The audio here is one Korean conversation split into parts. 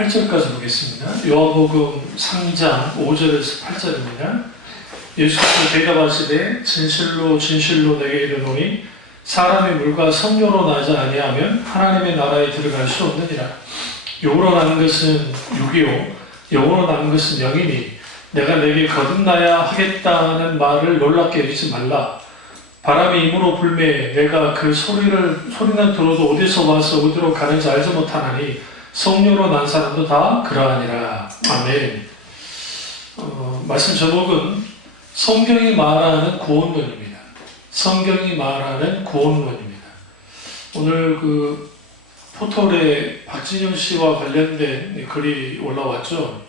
8절까지 보겠습니다. 요한복음 3장 5절에서 8절입니다. 예수께서 대답하시되 진실로 진실로 내게 이르노니 사람이 물과 성료로 나지 아니하면 하나님의 나라에 들어갈 수 없느니라. 육으로 나는 것은 육이요 영으로 나는 것은 영이니 내가 내게 거듭나야 하겠다는 말을 놀랍게 여기지 말라. 바람이 임으로 불매 내가 그 소리는 들어도 어디서 와서 어디로 가는지 알지 못하나니 성령으로 난 사람도 다 그러하니라. 아멘. 말씀 제목은 성경이 말하는 구원론입니다. 성경이 말하는 구원론입니다. 오늘 그 포털에 박진영 씨와 관련된 글이 올라왔죠.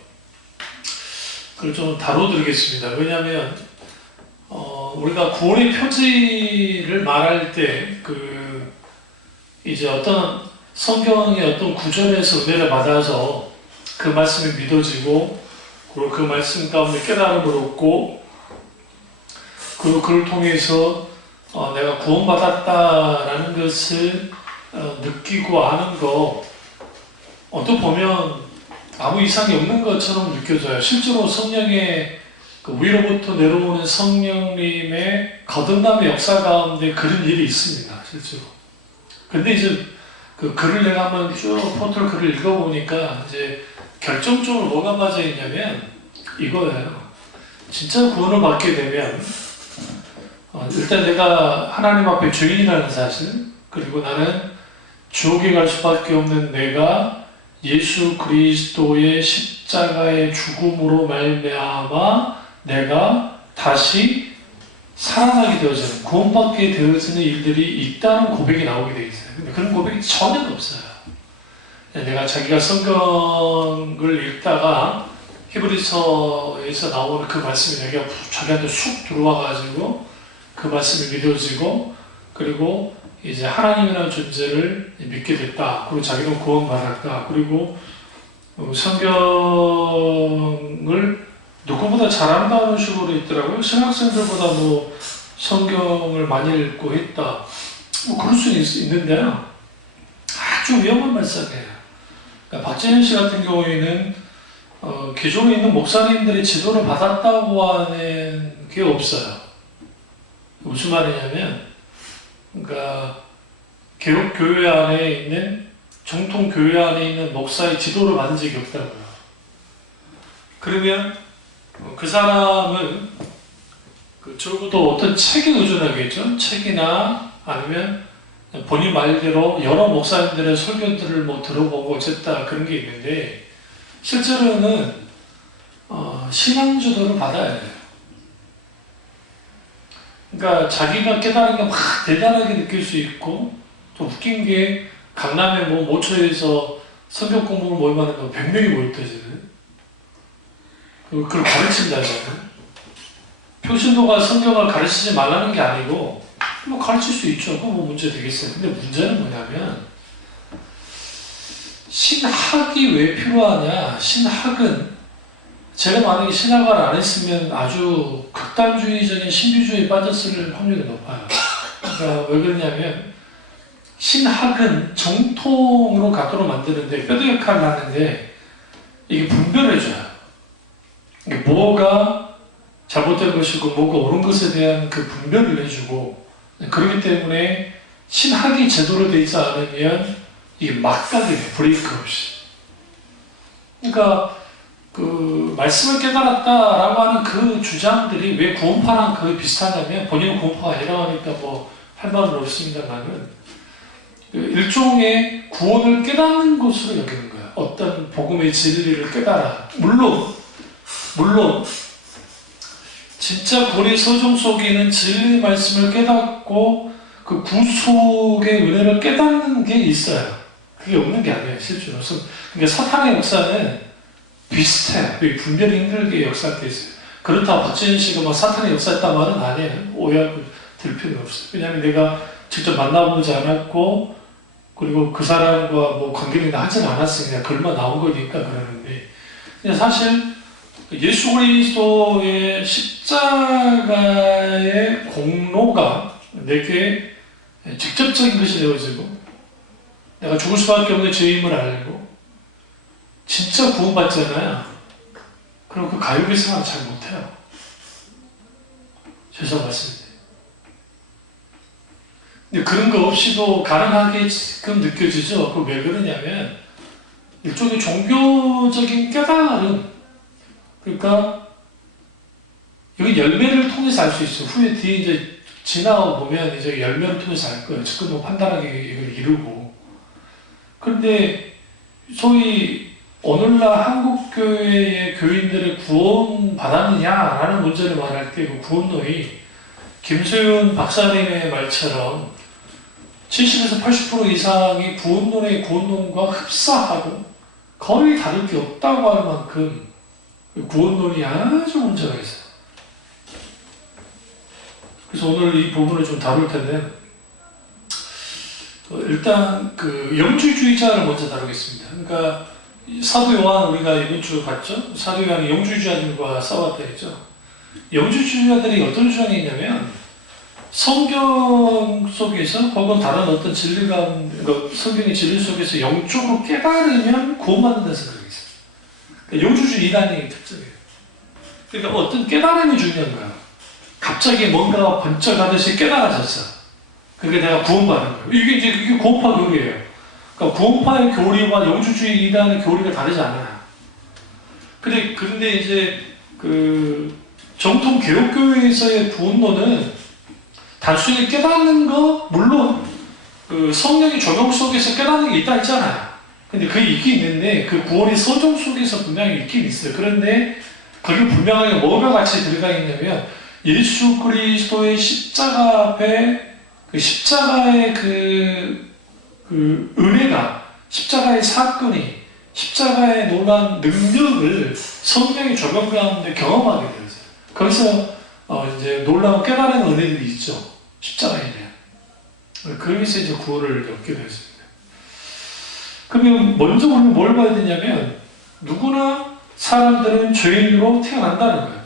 그걸 좀 다뤄드리겠습니다. 왜냐하면 우리가 구원의 표지를 말할 때 이제 어떤 성경의 어떤 구절에서 은혜를 받아서 그 말씀이 믿어지고 그리고 그 말씀 가운데 깨달음을 얻고 그리고 그를 통해서 내가 구원받았다라는 것을 느끼고 아는 거 어떻게 보면 아무 이상이 없는 것처럼 느껴져요. 실제로 성령의 위로부터 내려오는 성령님의 거듭남의 역사 가운데 그런 일이 있습니다. 실제로. 근데 이제 그 글을 내가 한번 쭉 포털 글을 읽어보니까 이제 결정적으로 뭐가 맞아 있냐면 이거예요. 진짜 구원을 받게 되면 일단 내가 하나님 앞에 죄인이라는 사실, 그리고 나는 지옥에 갈 수밖에 없는 내가 예수 그리스도의 십자가의 죽음으로 말미암아 내가 다시 살아나게 되어지는, 구원받게 되어지는 일들이 있다는 고백이 나오게 되어 있어요. 근데 그런 고백이 전혀 없어요. 내가 자기가 성경을 읽다가 히브리서에서 나오는 그 말씀이 내가 자기한테 쑥 들어와가지고 그 말씀이 믿어지고 그리고 이제 하나님이라는 존재를 믿게 됐다. 그리고 자기는 구원받았다. 그리고 성경을 누구보다 잘한다는 식으로 있더라고요. 신학생들보다 뭐 성경을 많이 읽고 했다. 뭐 그럴 수는 있는데요. 아주 위험한 말씀이에요. 그러니까 박진현 씨 같은 경우에는 기존에 있는 목사님들이 지도를 받았다고 하는 게 없어요. 무슨 말이냐면, 그러니까 개혁교회 안에 있는 정통교회 안에 있는 목사의 지도를 받은 적이 없다고요. 그러면 그 사람은 적어도 어떤 책에 의존하겠죠. 책이나 아니면 본인 말대로 여러 목사님들의 설교들을 뭐 들어보고 어쨌다 그런 게 있는데 실제로는 신앙주도를 받아야 돼요. 그러니까 자기가 깨달은 게 막 대단하게 느낄 수 있고, 좀 웃긴 게 강남의 뭐 모처에서 성경 공부를 모임하는 거 100명이 모였다지는 그걸 가르친다잖아요. 표신도가 성경을 가르치지 말라는 게 아니고 뭐 가르칠 수 있죠. 그거 뭐 문제 되겠어요. 근데 문제는 뭐냐면 신학이 왜 필요하냐. 신학은 제가 만약에 신학을 안 했으면 아주 극단주의적인 신비주의에 빠졌을 확률이 높아요. 그러니까 왜 그러냐면 신학은 정통으로 가도록 만드는데 뼈대 역할을 하는데 이게 분별해줘요. 이게 뭐가 잘못된 것이고 뭐가 옳은 것에 대한 그 분별을 해주고, 그렇기 때문에 신학이 제대로 되지 않으면 이게 막 가게 돼요. 브레이크 없이. 그러니까 그 말씀을 깨달았다라고 하는 그 주장들이 왜 구원파랑 거의 비슷하냐면, 본인은 구원파가 아니라고 하니까 뭐 할 말은 없습니다만은 일종의 구원을 깨닫는 것으로 여기는 거예요. 어떤 복음의 진리를 깨달아. 물론 진짜 구원의 서정 속에 있는 진리의 말씀을 깨닫고 그 구속의 은혜를 깨닫는 게 있어요. 그게 없는 게 아니에요, 실제로. 그러니까 사탄의 역사는 비슷해요. 분별이 힘들게 역사할 때 있어요. 그렇다고 박진현 씨가 막 사탄의 역사했단 말은 아니에요. 오해하고 들 필요는 없어요. 왜냐하면 내가 직접 만나보지 않았고, 그리고 그 사람과 뭐 관계를 하진 않았으니까 글만 나온 거니까 그러는데, 그냥 사실 예수 그리스도의 십자가의 공로가 내게 직접적인 것이 되어지고, 내가 죽을 수밖에 없는 죄임을 알고, 진짜 구원받잖아요. 그럼 그 가요계 생활 잘 못해요. 죄송한 말씀인데. 근데 그런 거 없이도 가능하게끔 느껴지죠. 그 왜 그러냐면 일종의 종교적인 깨달음, 그러니까 여기 열매를 통해서 알 수 있어요. 후에 뒤에 이제 지나고 보면 이제 열매를 통해서 알 거예요. 즉그 판단하게 이걸 이루고. 그런데 소위 오늘날 한국교회의 교인들의 구원 받았느냐라는 문제를 말할 때 그 구원론이 김소윤 박사님의 말처럼 70에서 80% 이상이 구원론의 구원론과 흡사하고 거의 다를 게 없다고 할 만큼 구원론이 아주 문제가 있어요. 그래서 오늘 이 부분을 좀 다룰 텐데, 일단 그 영주주의자를 먼저 다루겠습니다. 그러니까 사도 요한 우리가 이번 주 봤죠? 사도 요한이 영주주의자들과 싸웠다 했죠. 영주주의자들이 어떤 주장이 있냐면 성경 속에서 혹은 다른 어떤 진리 가운데, 성경의 진리 속에서 영적으로 깨달으면 구원받는다는 생각이 있어요. 그러니까 영주주의 이단의 특징이에요. 그러니까 어떤 깨달음이 중요한 거야. 갑자기 뭔가 번쩍하듯이 깨달아졌어. 그러니까 내가 구원받는 거예요. 이게 구원파 교리예요. 그러니까 구원파의 교리와 영주주의 이단의 교리가 다르지 않아요. 그런데 이제 그 정통 개혁교회에서의 구원론은 단순히 깨닫는 거, 물론 그 성령의 조명 속에서 깨닫는 게 있다 했잖아요. 근데 그게 있긴 있는데 그 구원의 서정 속에서 분명히 있긴 있어요. 그런데 거기 분명하게 뭐가 같이 들어가 있냐면 예수 그리스도의 십자가 앞에 그 십자가의 그 은혜가, 십자가의 사건이, 십자가의 놀라운 능력을 성령의 조명 가운데 경험하게 되었어요. 거기서 이제 놀라운 깨달은 은혜들이 있죠. 십자가에 대한. 거기서 이제 구원을 얻게 되었습니다. 그러면 먼저 우리는 뭘 봐야 되냐면 누구나 사람들은 죄인으로 태어난다는 거예요.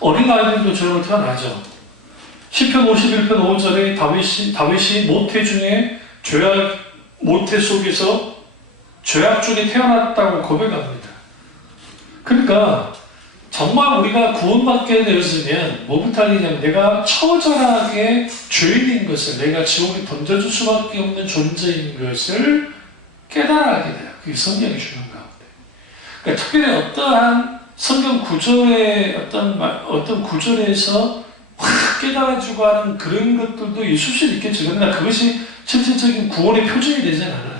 어린아이들도 죄로 태어나죠. 시편 51편 5절에 다윗이 모태 중에 모태 속에서 죄악 중에 태어났다고 고백합니다. 그러니까 정말 우리가 구원받게 되었으면 뭐부터 알리냐면 내가 처절하게 죄인인 것을, 내가 지옥에 던져줄 수밖에 없는 존재인 것을 깨달아야 돼요. 그게 성경이 주는 가운데. 그러니까 특별히 어떠한 성경 구절의 어떤 구절에서 확 깨달아주고 하는 그런 것들도 있을 수 있겠죠. 그러나 그것이 실질적인 구원의 표정이 되진 않아요.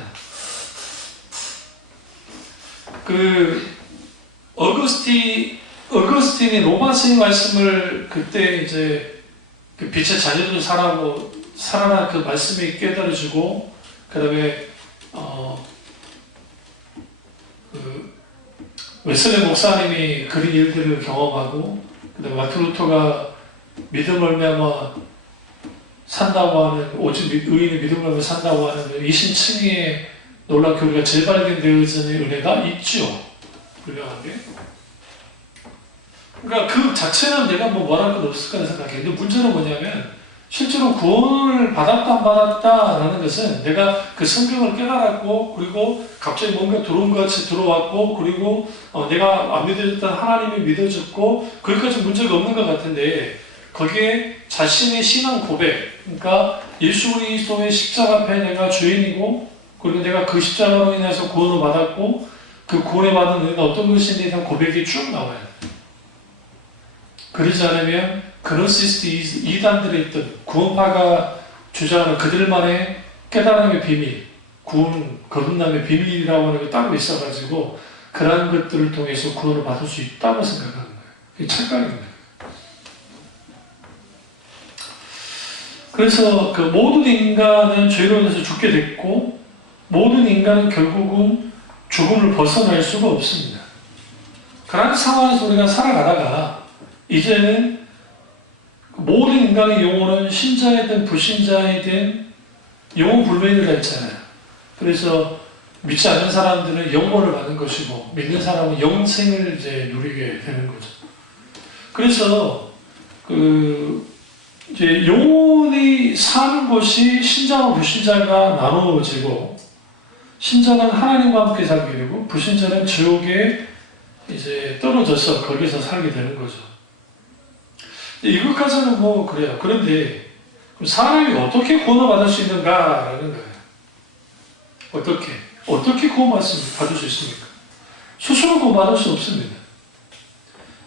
어거스틴이 로마서의 말씀을 그때 이제 그 빛의 자녀들 살아라 그 말씀이 깨달아주고, 그 다음에 웨슬리 목사님이 그런 일들을 경험하고, 그 다음에 마틴 루터가 믿음을 말미암아 산다고 하는, 오직 의인의 믿음을 말미암아 산다고 하는 이신층의 놀라운 교리가 재발견되어지는 은혜가 있죠. 분명하게. 그러니까 그 자체는 내가 뭐랄 건 없을 거라 생각해. 근데 문제는 뭐냐면 실제로 구원을 받았다 안 받았다라는 것은 내가 그 성경을 깨달았고, 그리고 갑자기 뭔가 들어온 것 같이 들어왔고, 그리고 내가 안 믿어졌던 하나님이 믿어졌고, 거기까지 문제가 없는 것 같은데 거기에 자신의 신앙 고백, 그러니까 예수 그리스도의 십자가 앞에 내가 죄인이고, 그리고 내가 그 십자가로 인해서 구원을 받았고, 그 구원을 받은 은혜가 어떤 것인지에 대한 고백이 쭉 나와요. 그러지 않으면 그노시스트 이단들의 있던 구원파가 주장하는 그들만의 깨달음의 비밀, 구원, 거듭남의 비밀이라고 하는 게 따로 있어가지고 그러한 것들을 통해서 구원을 받을 수 있다고 생각하는 거예요. 그게 착각입니다. 그래서 그 모든 인간은 죄로 인해서 죽게 됐고, 모든 인간은 결국은 죽음을 벗어날 수가 없습니다. 그런 상황에서 우리가 살아가다가 이제는 모든 인간의 영혼은 신자이든 불신자이든 영혼 불명이라 했잖아요. 그래서 믿지 않는 사람들은 영원을 받는 것이고, 믿는 사람은 영생을 이제 누리게 되는 거죠. 그래서 이제 영혼이 사는 것이 신자와 불신자가 나누어지고, 신자는 하나님과 함께 살게 되고 불신자는 지옥에 이제 떨어져서 거기서 살게 되는 거죠. 이것까지는 뭐 그래요. 그런데 사람이 어떻게 구원을 받을 수 있는가라는 거예요. 어떻게 구원받을 수 있습니까? 스스로 구원받을 수 없습니다.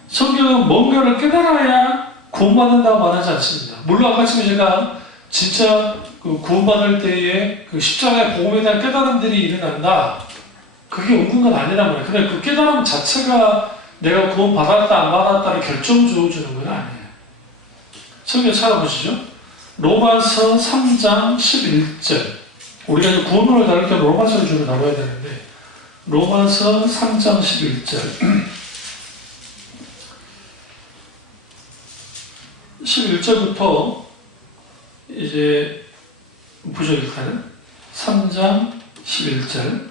성경은 뭔가를 깨달아야 구원받는다고 말하지 않습니다. 물론 아까 지금 제가 진짜 그 구원받을 때에 그 십자가의 복음에 대한 깨달음들이 일어난다. 그게 없는 건 아니란 말이에요. 근데 그 깨달음 자체가 내가 구원받았다 안 받았다를 결정 지어주는 건 아니에요. 성경 찾아보시죠. 로마서 3장 11절. 우리가 이제 구원론을 다룰 때 로마서를 주로 다뤄야 되는데 로마서 3장 11절. 11절부터 이제 보죠. 일단은 3장 11절.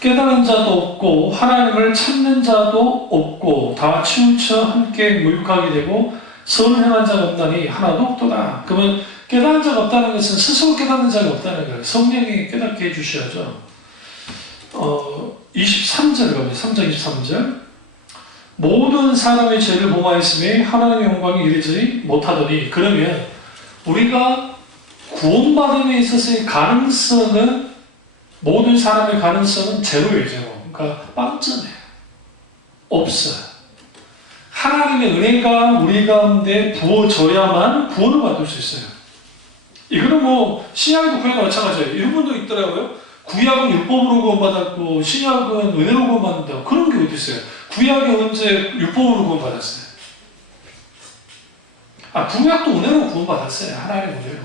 깨달은 자도 없고 하나님을 찾는 자도 없고 다 치우쳐 함께 무익하게 되고 선을 행한 자가 없나니 하나도 없도다. 그러면 깨달은 자가 없다는 것은 스스로 깨닫는 자가 없다는 거예요. 성령이 깨닫게 해주셔야죠. 23절 가보죠. 3장 23절. 모든 사람의 죄를 범하였으며 하나님의 영광에 이르지 못하더니. 그러면 우리가 구원받음에 있어서의 가능성은 모든 사람의 가능성은 제로예요. 그러니까 빵점이에요. 없어요. 하나님의 은혜가 우리 가운데 부어져야만 구원을 받을 수 있어요. 이거는 뭐 신약에도 구약과 마찬가지예요. 이런 분도 있더라고요. 구약은 율법으로 구원받았고 신약은 은혜로 구원받는다. 그런 게 어디 있어요? 구약이 언제 율법으로 구원받았어요? 구약도 은혜로 구원받았어요. 하나님의 은혜로.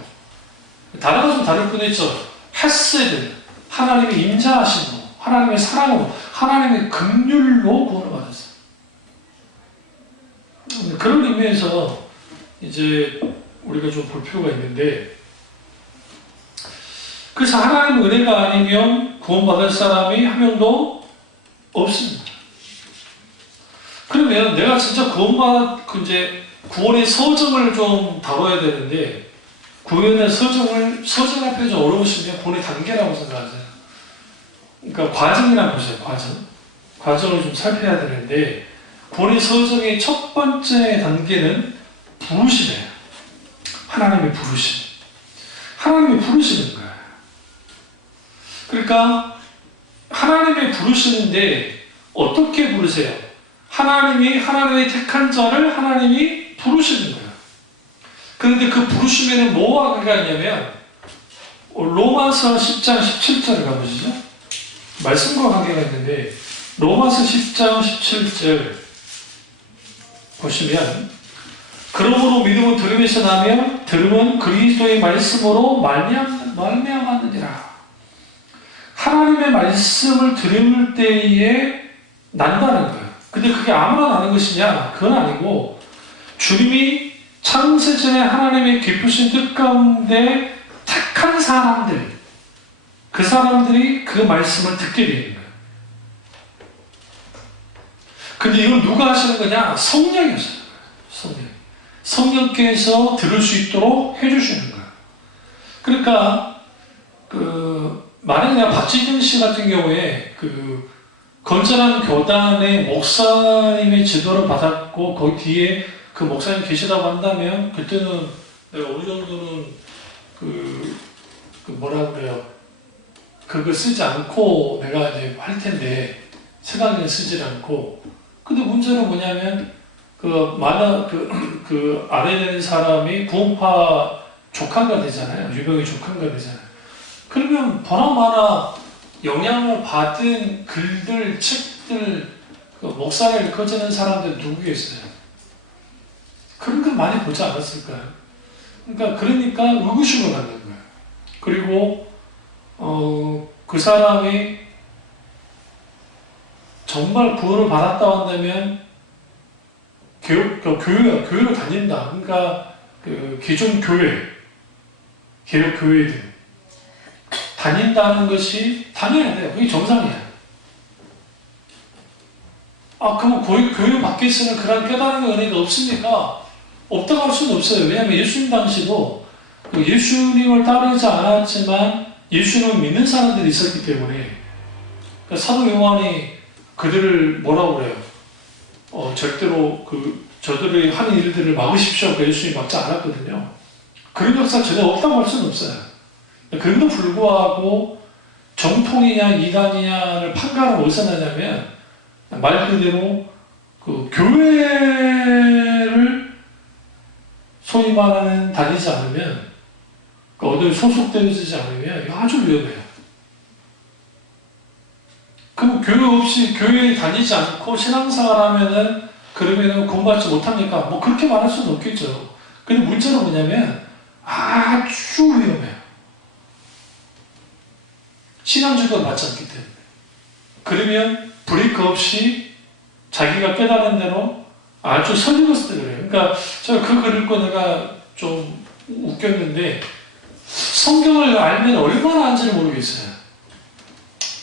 단어가 좀 다를 뿐 있죠. 헤세드, 하나님의 임자하심으로, 하나님의 사랑으로, 하나님의 긍휼로 구원을 받았어요. 그런 의미에서 이제 우리가 좀 볼 필요가 있는데, 그래서 하나님의 은혜가 아니면 구원받을 사람이 한 명도 없습니다. 그러면 내가 진짜 구원의 서정을 좀 다뤄야 되는데, 구원의 서정 앞에 좀 어려우시면 구원의 단계라고 생각하세요. 그러니까 과정이라고 보세요, 과정을 좀 살펴야 되는데, 구원의 서정의 첫 번째 단계는 부르심이에요. 하나님의 부르심. 하나님이 부르시는 거예요. 그러니까 하나님의 부르시는데 어떻게 부르세요? 하나님의 택한 자를 하나님이 부르시는 거예요. 그런데 그 부르심에는 뭐가 관계가 있냐면 로마서 10장 17절을 가보시죠. 말씀과 관계가 있는데 로마서 10장 17절 보시면 그러므로 믿음은 들음에서 나며 들음은 그리스도의 말씀으로 말미암았느니라. 하나님의 말씀을 들을 때에 난다는 거예요. 근데 그게 아무나 나는 것이냐? 그건 아니고 주님이 창세전에 하나님의 깊으신 뜻 가운데 택한 사람들, 그 사람들이 그 말씀을 듣게 되는 거예요. 근데 이걸 누가 하시는 거냐? 성령이 하시는 거예요. 성령께서 들을 수 있도록 해주시는 거예요. 그러니까 만약에 내가 박진영 씨 같은 경우에 건전한 교단의 목사님의 지도를 받았고 거기 뒤에 그 목사님 계시다고 한다면 그때는 내가 어느 정도는 뭐라 그래요? 그거 쓰지 않고 내가 이제 할 텐데 생각에 쓰지 않고. 근데 문제는 뭐냐면 아래 되는 사람이 구원파 조카가 되잖아요. 유명의 조카가 되잖아요. 그러면 보나마나 영향을 받은 글들, 책들, 목사를 거저는 사람들 누구겠어요? 그런 걸 많이 보지 않았을까요? 그러니까 의구심을 갖는 거예요. 그리고 그 사람이 정말 구원을 받았다고 한다면 교회를 다닌다. 그러니까 기존 교회, 개혁 교회들 다닌다는 것이 당연해야 돼요. 그게 정상이에요. 그럼 교회 밖에서는 그런 깨달음의 은혜가 없습니까? 없다고 할 수는 없어요. 왜냐하면 예수님 당시도 예수님을 따르지 않았지만 예수님을 믿는 사람들이 있었기 때문에 그러니까 사도 요한이 그들을 뭐라고 그래요? 절대로 저들의 하는 일들을 막으십시오. 예수님이 막지 않았거든요. 그런 역사 전혀 없다고 할 수는 없어요. 그럼에도 불구하고 정통이냐 이단이냐를 판가름 어디서 나냐면 말 그대로 교회를 소위 말하는 다니지 않으면 어디 소속되지 않으면 이거 아주 위험해요. 그럼 교회 없이 교회에 다니지 않고 신앙생활하면은 그러면은 구원받지 못합니까? 뭐 그렇게 말할 수는 없겠죠. 근데 문제는 뭐냐면 아주 위험해요. 신앙주의가 맞지 않기 때문에. 그러면 브레이크 없이 자기가 깨달은 대로 아주 설리버스 그래요. 그러니까 제가 그 글을 읽고 내가 좀 웃겼는데 성경을 알면 얼마나 안지를 모르겠어요.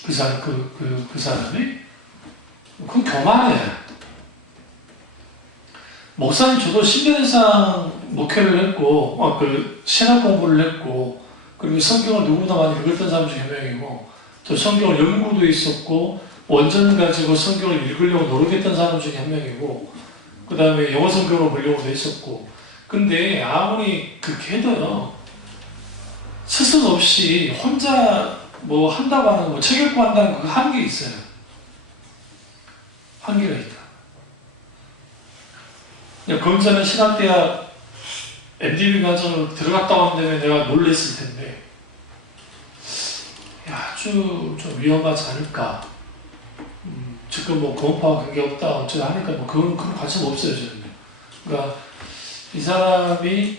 그 사람이 그 교만해요. 목사님 저도 10년 이상 목회를 했고 신학 공부를 했고 그리고 성경을 누구보다 많이 읽었던 사람 중에 한 명이고 또 성경을 연구도 있었고 원전 가지고 성경을 읽으려고 노력했던 사람 중에 한 명이고 그 다음에 영어 성경을 보려고도 했었고 근데 아무리 그렇게 해도요 스승 없이 혼자 뭐 한다고 하는 거 책 읽고 한다는 그 한계 있어요. 한계가 있다. 검사는 신학대학 MDB 과정을 들어갔다 온다면 내가 놀랬을 텐데 아주 좀 위험하지 않을까. 지금 뭐 구원파와 관계없다 어쩌다 하니까 뭐 그건 관심 없어요 저는. 그러니까 이 사람이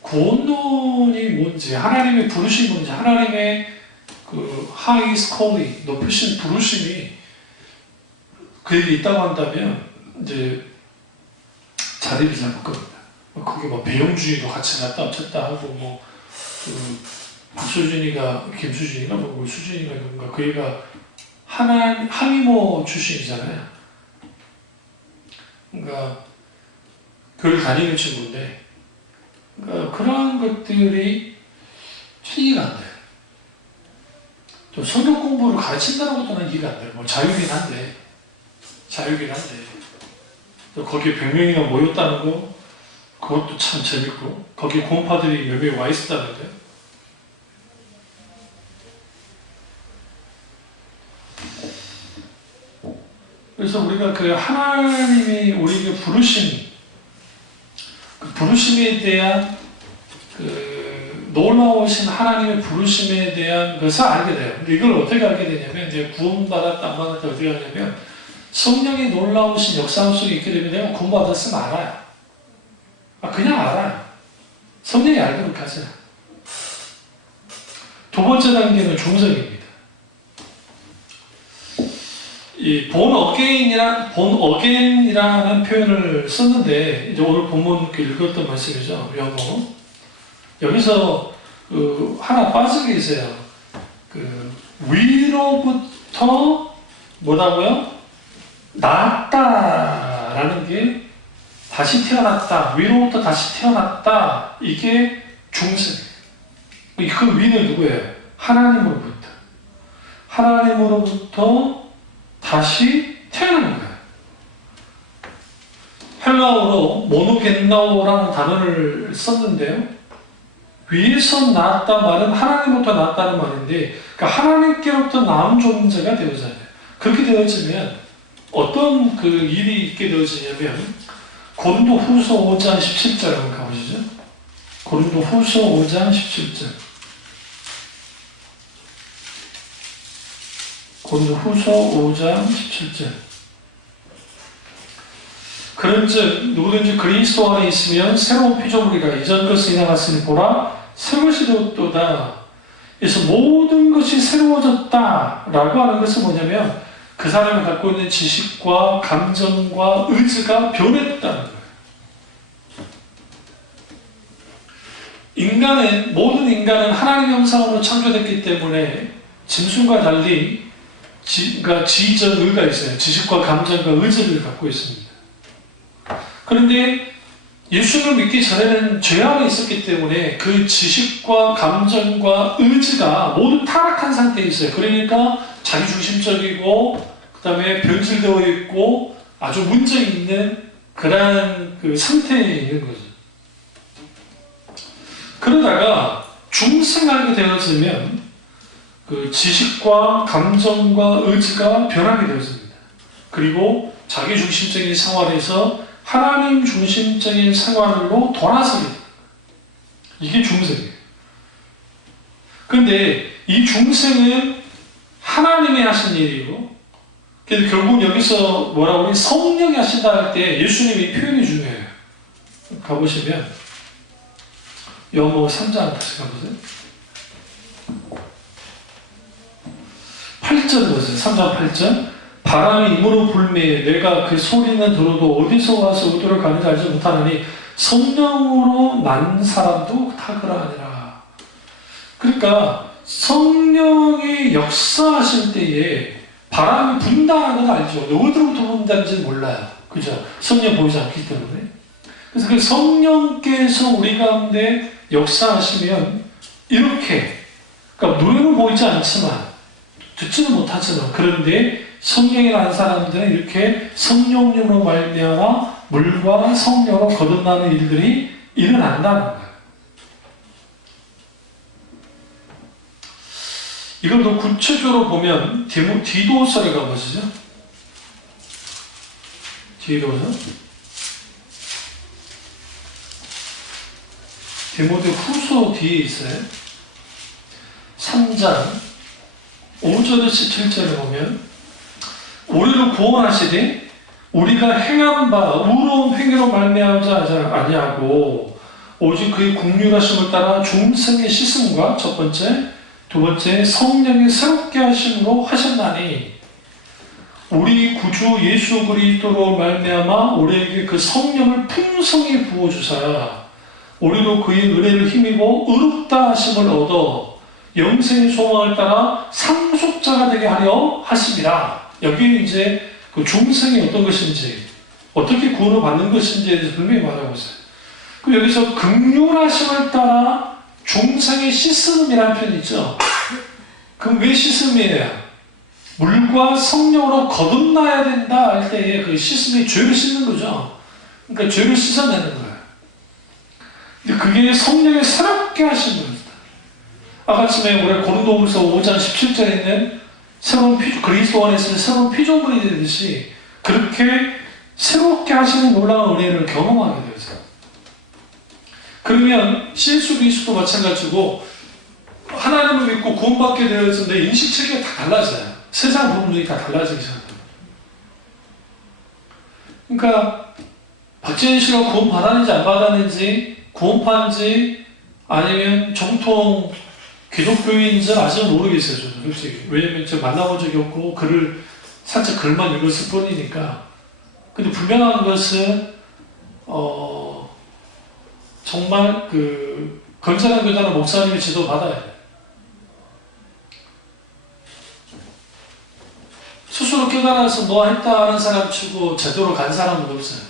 구원론이 뭔지 하나님의 부르심이 뭔지 하나님의 하이스 콜리 높으신 부르심이 그에게 있다고 한다면 이제 자리를 잡을 겁니다. 거기 뭐 배영주의도 같이 갔다 쳤다 하고 뭐 박수진이가 김수진이가 뭐 수진이가 뭔가 그 애가 항이모 출신이잖아요. 그러니까 교회를 다니는 친구인데 그러니까 그런 것들이 이해가 안 돼요. 또 성경 공부를 가르친다는 것도 난 이해가 안 돼요. 뭐 자유긴 한데 또 거기에 100명이나 모였다는 거 그것도 참 재밌고 거기에 구원파들이 몇 명이 와 있었다는데 그래서 우리가 그 하나님이 우리에게 부르심 그 부르심에 대한 놀라우신 하나님의 부르심에 대한 것을 알게 돼요. 근데 이걸 어떻게 알게 되냐면 이제 구원받았다 안 받았다 어떻게 하냐면 성령이 놀라우신 역사 속에 있게 되면 내가 구원받았으면 알아요. 그냥 알아요. 성령이 알고 그렇게 하세요. 두 번째 단계는 중성입니다. 이 본 어게인이라는 표현을 썼는데 이제 오늘 본문 읽었던 말씀이죠. 영어. 여기서 하나 빠진 게 있어요. 위로부터 뭐라고요? 나았다라는 게 다시 태어났다. 위로부터 다시 태어났다. 이게 중생이에요. 그 위는 누구예요? 하나님으로부터. 하나님으로부터 다시 태어나는 거예요. 헬라어로 모노겐나오라는 단어를 썼는데요. 위에서 나왔다 말은 하나님부터 나왔다는 말인데 그러니까 하나님께로부터 나온 존재가 되어져야 돼요. 그렇게 되어지면 어떤 일이 있게 되어지냐면 고린도 후서 5장 17절 한번 가보시죠. 고린도 후서 5장 17절 고린도 후서 5장 17절 그런즉 누구든지 그리스도 안에 있으면 새로운 피조물이라 이전 것이 지나갔으니 보라 새 것이 되었도다. 그래서 모든 것이 새로워졌다라고 하는 것은 뭐냐면 그 사람이 갖고 있는 지식과 감정과 의지가 변했다는 거예요. 모든 인간은 하나님의 형상으로 창조됐기 때문에 짐승과 달리 그러니까 지전의가 있어요. 지식과 감정과 의지를 갖고 있습니다. 그런데 예수를 믿기 전에는 죄 안에 있었기 때문에 그 지식과 감정과 의지가 모두 타락한 상태에 있어요. 그러니까 자기중심적이고 그 다음에 변질되어 있고 아주 문제 있는 그러한 그 상태에 있는 거죠. 그러다가 중생하게 되어지면 그 지식과 감정과 의지가 변하게 되어집니다. 그리고 자기중심적인 생활에서 하나님 중심적인 생활로 돌아서게 됩니다. 이게 중생이에요. 그런데 이 중생은 하나님이 하신 일이고, 그래서 결국 여기서 뭐라고 하니 성령이 하신다 할 때 예수님이 표현이 중요해요. 가보시면 요한복음 3장 다시 가보세요. 8절 보세요. 3장 8절. 바람이 임으로 불매 내가 그 소리는 들어도 어디서 와서 어디로 가는지 알지 못하나니 성령으로 난 사람도 다 그러하니라. 그러니까 성령이 역사하실 때에 바람이 분다는 건 알죠. 어디로부터 분다는지는 몰라요. 그죠? 성령 보이지 않기 때문에. 그래서 그 성령께서 우리 가운데 역사하시면 이렇게, 그러니까 눈에는 보이지 않지만 듣지는 못하지만, 그런데 성령이 난 사람들은 이렇게 성령으로 말미암아 물과 성령으로 거듭나는 일들이 일어난다는 거예요. 이걸 더 구체적으로 보면 디도서를 가보시죠. 디도서. 디모데 후서 뒤에 있어요. 3장 5절에서 7절에 보면 우리를 구원하시되 우리가 행한 바 의로운 행위로 말미암지 아니하고 오직 그의 긍휼하심을 따라 중생의 씻음과 첫 번째, 두 번째 성령의 새롭게 하심으로 하셨나니 우리 구주 예수 그리스도로 말미암아 우리에게 그 성령을 풍성히 부어주사 우리로 그의 은혜를 힘입어 의롭다 하심을 얻어 영생의 소망을 따라 상속자가 되게 하려 하심이라. 여기 이제 그 중생이 어떤 것인지, 어떻게 구원을 받는 것인지에 대해서 분명히 말하고 있어요. 그 여기서 긍휼하심을 따라 중생의 씻음이라는 표현이 있죠. 그럼 왜 씻음이에요? 물과 성령으로 거듭나야 된다 할 때에 그 씻음이 죄를 씻는 거죠. 그러니까 죄를 씻어내는 거예요. 근데 그게 성령의 새롭게 하신 겁니다. 아까 전에 우리 고린도후서 5장 17절에 있는 새로운 그리스도 안에서 새로운 피조물이 되듯이 그렇게 새롭게 하시는 놀라운 은혜를 경험하게 되어요. 그러면 예수 그리스도 마찬가지고 하나님을 믿고 구원받게 되었는데 인식체계가 다 달라져요. 세상 부분들이 다 달라지기 시작합니다. 그러니까 박재현 씨가 구원 받았는지 안 받았는지, 구원파인지 아니면 정통 기독교인지 아직은 모르겠어요. 저는 솔직히. 왜냐면 제가 만나본 적이 없고 살짝 글만 읽었을 뿐이니까. 근데 분명한 것은 정말 그 건전한 교단의 목사님의 지도 받아야 돼요. 스스로 깨달아서 너 했다 하는 사람 치고 제대로 간 사람은 없어요.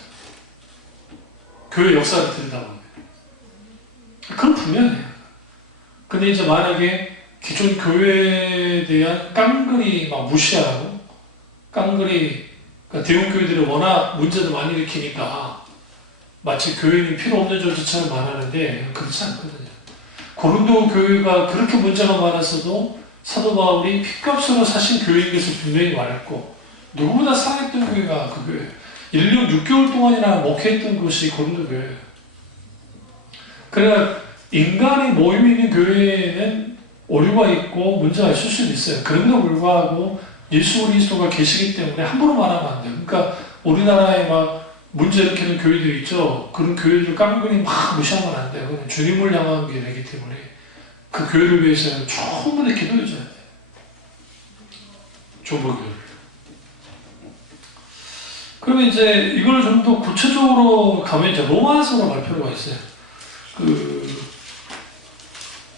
교회 역사를 들다 보면. 그건 분명해요. 근데 이제 만약에 기존 교회에 대한 깡그리 막 무시하고, 깡그리, 그러니까 대형교회들이 워낙 문제도 많이 일으키니까 마치 교회는 필요 없는 존재처럼 말하는데 그렇지 않거든요. 고린도 교회가 그렇게 문제가 많았어도 사도 바울이 핏값으로 사신 교회인 것을 분명히 말했고, 누구보다 사랑했던 교회가 그 교회예요. 1년 6개월 동안이나 목회했던 곳이 고린도 교회예요. 그래야 인간이 모임 있는 교회에는 오류가 있고 문제가 있을 수는 있어요. 그런데도 불구하고 예수 그리스도가 계시기 때문에 함부로 말하면 안 돼요. 그러니까 우리나라에 막 문제 일으키는 교회들 있죠. 그런 교회들 깡그리 막 무시하면 안 돼요. 그건 주님을 향한 게 되기 때문에 그 교회를 위해서는 충분히 기도해줘야 돼요. 조보교를. 그러면 이제 이걸 좀 더 구체적으로 가면 이제 로마서로 갈 필요가 있어요.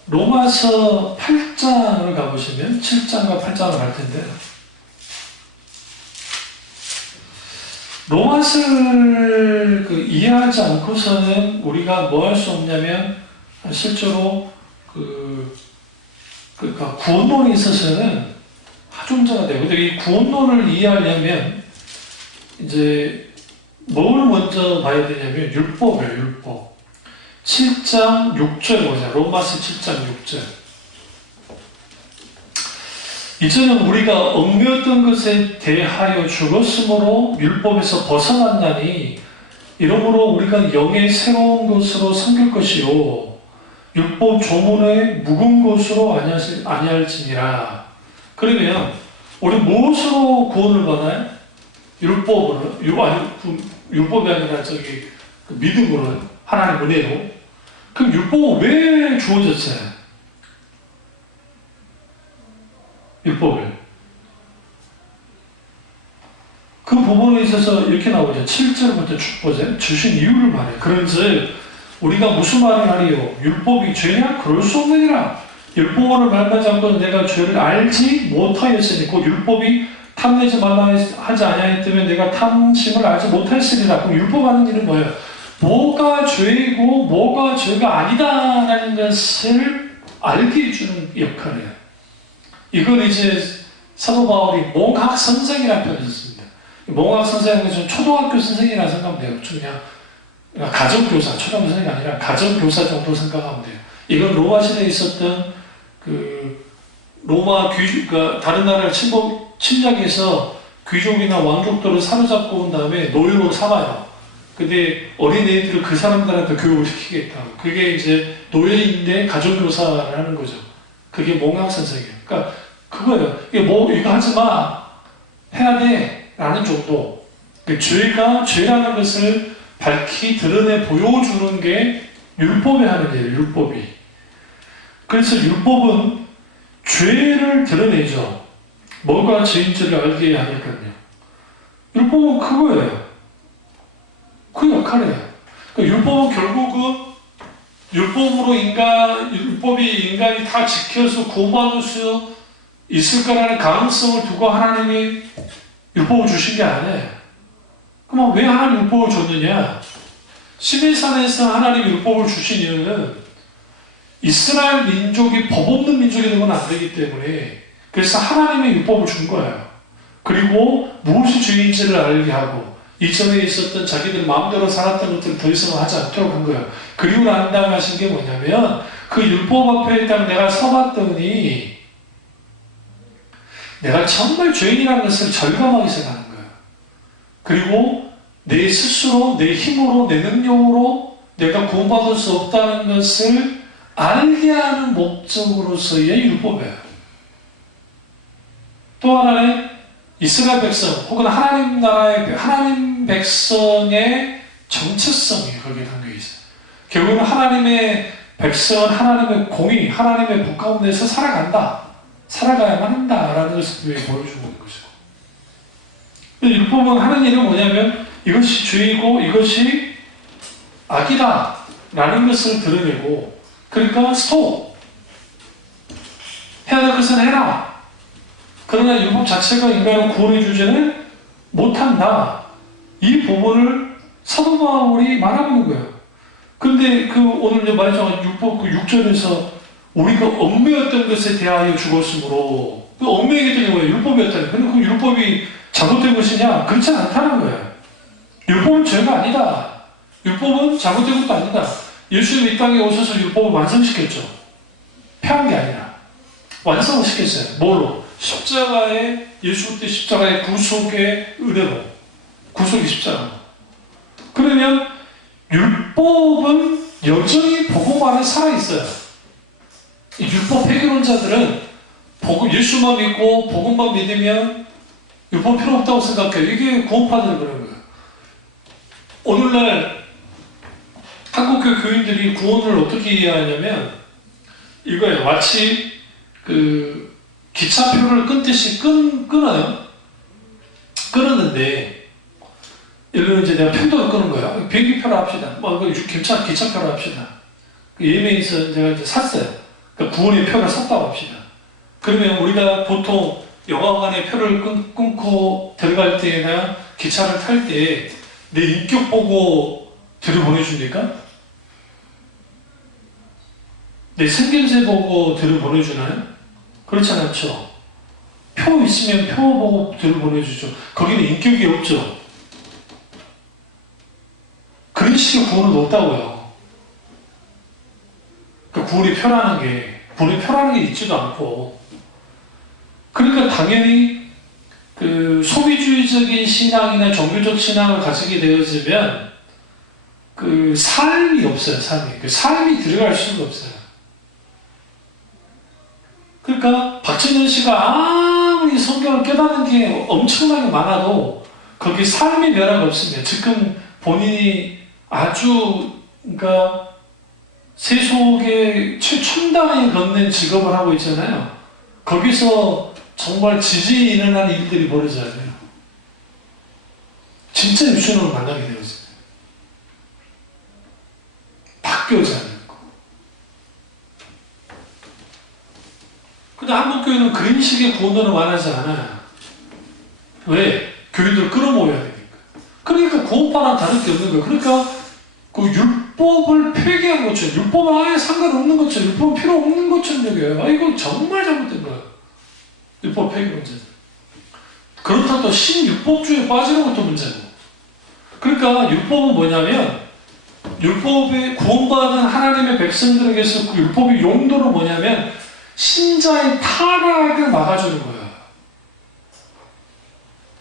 로마서 8장을 가보시면 7장과 8장을 갈 텐데요. 로마서를 이해하지 않고서는 우리가 뭐 할 수 없냐면 실제로 그러니까 구원론에 있어서는 아주 문제가 돼요. 근데 이 구원론을 이해하려면 이제 뭘 먼저 봐야 되냐면 율법이에요. 율법. 7장 6절 보자. 로마서 7장 6절. 이전은 우리가 얽매였던 것에 대하여 죽었으므로 율법에서 벗어났나니 이러므로 우리가 영의 새로운 것으로 섬길 것이요 율법 조문의 묵은 것으로 아니할지니라. 그러면 우리 무엇으로 구원을 받아요? 율법으로, 율법이 아니라 믿음으로, 하나님 은혜로. 그럼 율법은 왜 주어졌어요? 율법을. 그 부분에 있어서 이렇게 나오죠. 7절부터 쭉 보세요. 주신 이유를 말해요. 그런즉 우리가 무슨 말을 하리요? 율법이 죄냐? 그럴 수 없느니라. 율법을 말하지 않고 내가 죄를 알지 못하였으니 그 율법이 탐내지 말라 하지 아니하였다면 내가 탐심을 알지 못했으리라. 그럼 율법하는 일은 뭐예요? 뭐가 죄이고 뭐가 죄가 아니다라는 것을 알게 해주는 역할이에요. 이걸 이제 사도 바울이 몽학 선생이라는 표현을 썼습니다. 몽학 선생은 좀 초등학교 선생이라 생각하면 돼요. 그냥 가정교사, 초등학교 선생이 아니라 가정교사 정도 생각하면 돼요. 이건 로마 시대에 있었던 로마 그러니까 다른 나라를 침략해서 귀족이나 왕족들을 사로잡고 온 다음에 노예로 삼아요. 근데 어린애들을 그 사람들한테 교육을 시키겠다. 그게 이제 노예인데 가정교사를 하는 거죠. 그게 몽학 선생이에요. 그러니까 그거예요. 이거 하지 마. 해야 돼. 라는 정도. 죄가 죄라는 것을 밝히 드러내 보여주는 게 율법이 하는 일이에요. 율법이. 그래서 율법은 죄를 드러내죠. 뭐가 죄인지를 알게 하니까요. 율법은 그거예요. 그 역할이에요. 그러니까 율법은 결국은 율법으로 율법이 인간이 다 지켜서 구원받을 수 있을 거라는 가능성을 두고 하나님이 율법을 주신 게 아니에요. 그럼 왜 하나님 율법을 줬느냐? 시내산에서 하나님 율법을 주신 이유는 이스라엘 민족이 법 없는 민족이 되면 안 되기 때문에 그래서 하나님의 율법을 준 거예요. 그리고 무엇이 죄인지를 알게 하고 이전에 있었던 자기들 마음대로 살았던 것들을 더 이상 하지 않도록 한 거예요. 그리고 난 다음에 하신 게 뭐냐면 그 율법 앞에 딱 내가 서봤더니 내가 정말 죄인이라는 것을 절감하기 시작하는 거예요. 그리고 내 스스로, 내 힘으로, 내 능력으로 내가 구원받을 수 없다는 것을 알게 하는 목적으로서의 율법이에요. 또 하나는 이스라엘 백성 혹은 하나님 나라의 하나님 백성의 정체성이 거기에 담겨 있어요. 결국은 하나님의 백성은 하나님의 공의, 하나님의 복 가운데서 살아가야만 한다라는 것을 보여주고 있는 것이고. 율법은 하는 일은 뭐냐면 이것이 죄이고 이것이 악이다라는 것을 드러내고, 그러니까 스톱! 해야 될 것은 해라! 그러나 율법 자체가 인간을 구원해 주지는 못한다. 이 부분을 사도 바울이 말하고 있는 거예요. 근데 오늘 말했잖아요. 율법 6절에서 우리가 얽매였던 것에 대하여 죽었으므로, 얽매이게 된 거예요. 율법이었다는. 근데 그 율법이 잘못된 것이냐? 그렇지 않다는 거예요. 율법은 죄가 아니다. 율법은 잘못된 것도 아니다. 예수님이 이 땅에 오셔서 율법을 완성시켰죠. 폐한 게 아니라 완성을 시켰어요. 뭐로? 십자가의, 예수 그리스도의 십자가의 구속의 은혜로. 구속의 십자가. 그러면 율법은 여전히 복음 안에 살아있어요. 율법 폐기론자들은 예수만 믿고 복음만 믿으면 율법 필요 없다고 생각해요. 이게 구원파들은 그런 거예요. 오늘날 한국교 교인들이 구원을 어떻게 이해하냐면 이거예요. 마치 기차표를 끊듯이 끊어요. 끊었는데 예를 들어 이제 내가 편도를 끊은 거야. 비행기표로 합시다. 기차표로 합시다. 예매해서 내가 이제 샀어요. 그러니까 구원의 표를 샀다고 합시다. 그러면 우리가 보통 영화관에 표를 끊고 들어갈 때나 기차를 탈 때 내 인격 보고 들여보내줍니까? 내 생김새 보고 들여보내주나요? 그렇지 않죠. 표 있으면 표 보고 들여보내주죠. 거기는 인격이 없죠. 그런 식의 구원은 없다고요. 그 구원의 표라는 게 있지도 않고. 그러니까 당연히 그 소비주의적인 신앙이나 종교적 신앙을 가지게 되어지면 그 삶이 없어요. 그 삶이 들어갈 수가 없어요. 그러니까 박진현 씨가 아무리 성경을 깨닫는 게 엄청나게 많아도 거기 삶의 멸화가 없으면, 지금 본인이 아주 그러니까 세속의 최첨단에 걷는 직업을 하고 있잖아요. 거기서 정말 지진이 일어나는 일들이 벌어져야 돼요. 진짜 유신호를 만나게 되었어요. 바뀌어져야 되고. 근데 한국교회는 그런 식의 구원을 원하지 않아요. 왜? 교인들 끌어모여야 되니까. 그러니까 구원파랑 다를 게 없는 거예요. 그러니까 그 율법을 폐기한 것처럼, 율법은 아예 상관없는 것처럼, 율법은 필요 없는 것처럼 여겨요. 이거 정말 잘못된 거예요. 율법 폐기 문제는. 그렇다고 또 신율법주의에 빠지는 것도 문제고. 그러니까 율법은 뭐냐면, 율법에 구원받은 하나님의 백성들에게서 그 율법의 용도는 뭐냐면 신자의 타락을 막아주는 거예요.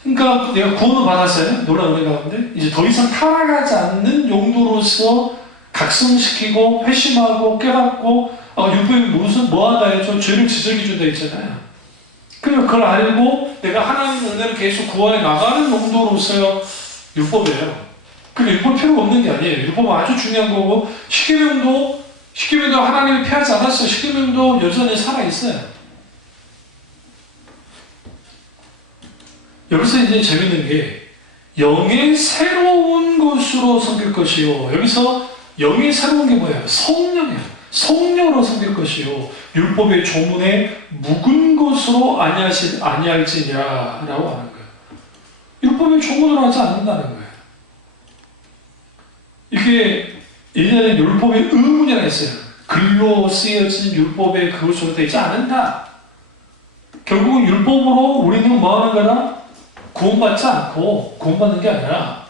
그러니까 내가 구원을 받았어요. 놀라운 은혜 가운데. 이제 더 이상 타락하지 않는 용도로서 각성시키고 회심하고 깨닫고, 율법이 무슨 뭐하다 해서 죄를 지적해준다 했잖아요. 그러면 그걸 알고 내가 하나님의 은혜를 계속 구원해 나가는 용도로서 율법이에요. 근데 율법 필요가 없는 게 아니에요. 율법은 아주 중요한 거고, 십계명도 하나님이 피하지 않았어요. 십계명도 여전히 살아있어요. 여기서 이제 재밌는 게, 영의 새로운 것으로 섬길 것이요. 여기서 영의 새로운 게 뭐예요? 성령이에요. 성령으로 섬길 것이요. 율법의 조문에 묵은 것으로 아니할지니라 라고 하는 거예요. 율법의 조문으로 하지 않는다는 거예요. 이게 예전에 율법의 의문이라고 했어요. 글로 쓰여진 율법의 그것으로 되지 않는다. 결국은 율법으로 우리는 뭐 하는 거나 구원받지 않고, 구원받는 게 아니라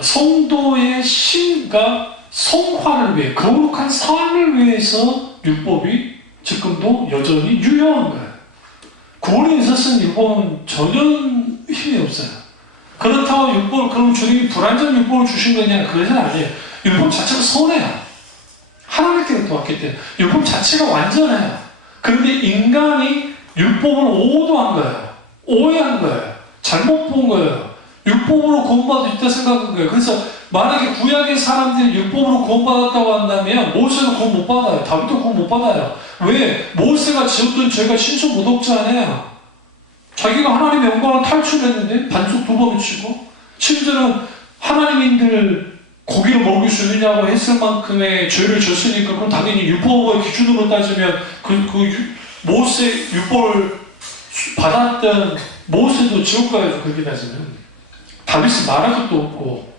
성도의 그러니까 성화를 위해, 거룩한 삶을 위해서 율법이 지금도 여전히 유효한 거예요. 구원에 있어서는 율법은 전혀 힘이 없어요. 그렇다고 율법을, 그럼 주님이 불완전 율법을 주신 거냐? 그러진 아니에요. 율법 자체가 선해요. 하나님께로부터 왔기 때문에. 율법 자체가 완전해요. 그런데 인간이 율법을 오도한 거예요. 오해한 거예요. 잘못 본 거예요. 율법으로 구원받을 수 있다 생각한 거예요. 그래서 만약에 구약의 사람들이 율법으로 구원받았다고 한다면 모세도 구원 못 받아요. 다윗도 구원 못 받아요. 왜? 모세가 지었던 죄가 신성 모독죄아니에요. 자기가 하나님의 영광을 탈출했는데 반석 2번을 치고, 심지어는 하나님인들 고기를 먹일 수 있느냐고 했을 만큼의 죄를 졌으니까, 그럼 당연히 율법의 기준으로 따지면 모세 율법을 받았던 모세도 지옥 가야죠. 그렇게 따지면 다윗은 말할 것도 없고.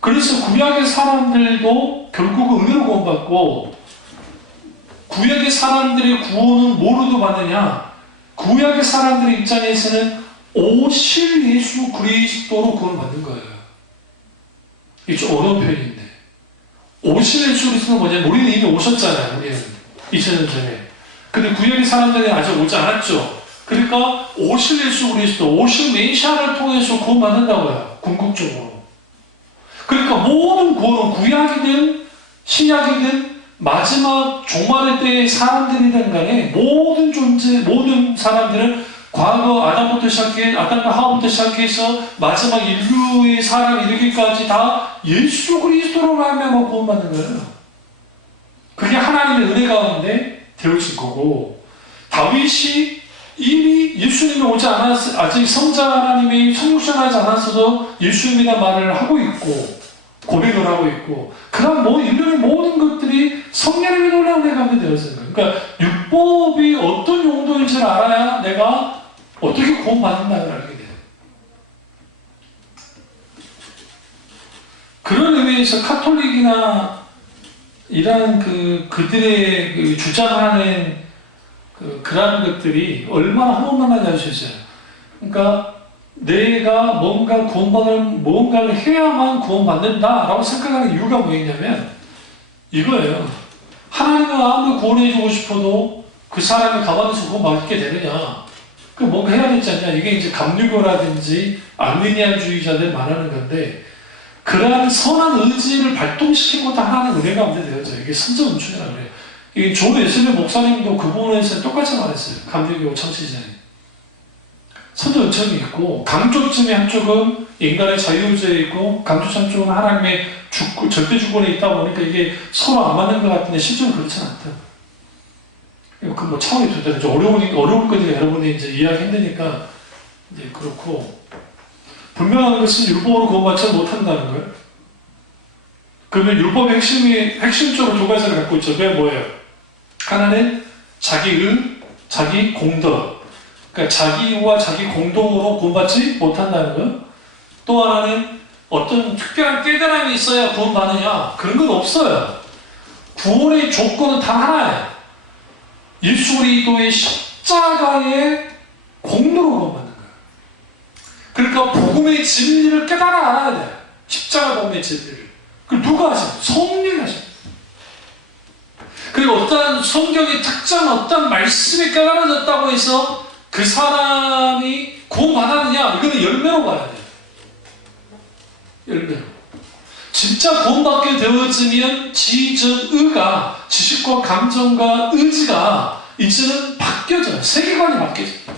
그래서 구약의 사람들도 결국은 은혜로 구원받고, 구약의 사람들의 구원은 뭐로도 받느냐? 구약의 사람들의 입장에서는 오실 예수 그리스도로 구원받는 거예요. 이게 좀 어려운 표현인데, 오실 예수 그리스도는 뭐냐면 우리는 이미 오셨잖아요. 우리는 2000년 전에. 근데 구약의 사람들은 아직 오지 않았죠. 그러니까 오실 예수 그리스도, 오실 메시아를 통해서 구원받는다고요. 궁극적으로. 그러니까 모든 구원은 구약이든 신약이든 마지막 종말의 때의 사람들이든 간에 모든 사람들은 과거 아담과 하와부터 시작해서 마지막 인류의 사람이 이르기까지 다 예수 그리스도로 말미암아 구원받는 거예요. 그게 하나님의 은혜 가운데 되어진 거고, 다윗이 이미 예수님이 오지 않았을, 아직 성자 하나님이 성육신하지 않았어도 예수님이라는 말을 하고 있고, 고백을 하고 있고, 그런 일련의 모든 것들이 성령의 놀라움에 가면 되어지는 거예요. 그러니까 율법이 어떤 용도인지를 알아야 내가 어떻게 구원받는다는 걸 알게 돼요. 그런 의미에서 카톨릭이나 이러한 그들의 주장하는 그러한 것들이 얼마나 허무만하게 할 수 있어요. 그러니까 내가 뭔가를 해야만 구원받는다라고 생각하는 이유가 뭐였냐면 이거예요. 하나님은 아무리 구원해주고 싶어도 그 사람이 가만히서 구원받게 되느냐? 뭔가 해야 되지 않냐? 이게 이제 감리교라든지 아르미니안주의자들 말하는 건데, 그러한 선한 의지를 발동시킨 것도 하나는 은혜 가운데 되어져요. 이게 선전 은총이라고 그래요. 이게 존 웨슬리 목사님도 그 부분에서 똑같이 말했어요. 감리교 창시자에. 선전 은총이 있고, 강조점이 한쪽은 인간의 자유의지에 있고, 강조점 쪽은 하나님의 절대 주권에 있다 보니까 이게 서로 안 맞는 것 같은데 실제로 그렇지는 않다. 차원이 두 대로 어려울 거니까 여러분이 이제 이해하기 힘드니까 이제 그렇고, 분명한 것은 율법으로 구원받지 못한다는 거예요. 그러면 율법의 핵심적으로 두 가지를 갖고 있죠. 그게 뭐예요? 하나는 자기의, 자기 공덕. 그러니까 자기와 자기 공동으로 구원받지 못한다는 거예요. 또 하나는 어떤 특별한 깨달음이 있어야 구원받느냐? 그런 건 없어요. 구원의 조건은 단 하나예요. 예수 그리스도의 십자가의 공로로 구원받는 거예요. 그러니까 복음의 진리를 깨달아 알아야 돼요. 십자가 복음의 진리를. 그걸 누가 하세요? 성령이 하세요. 그리고 어떤 성경의 특정 어떤 말씀이 깨달아졌다고 해서 그 사람이 구원받았느냐? 이거는 열매로 봐야 돼요. 열매로. 진짜 구원받게 되어지면 지정의가, 지식과 감정과 의지가 이제는 바뀌어져요. 세계관이 바뀌어져요.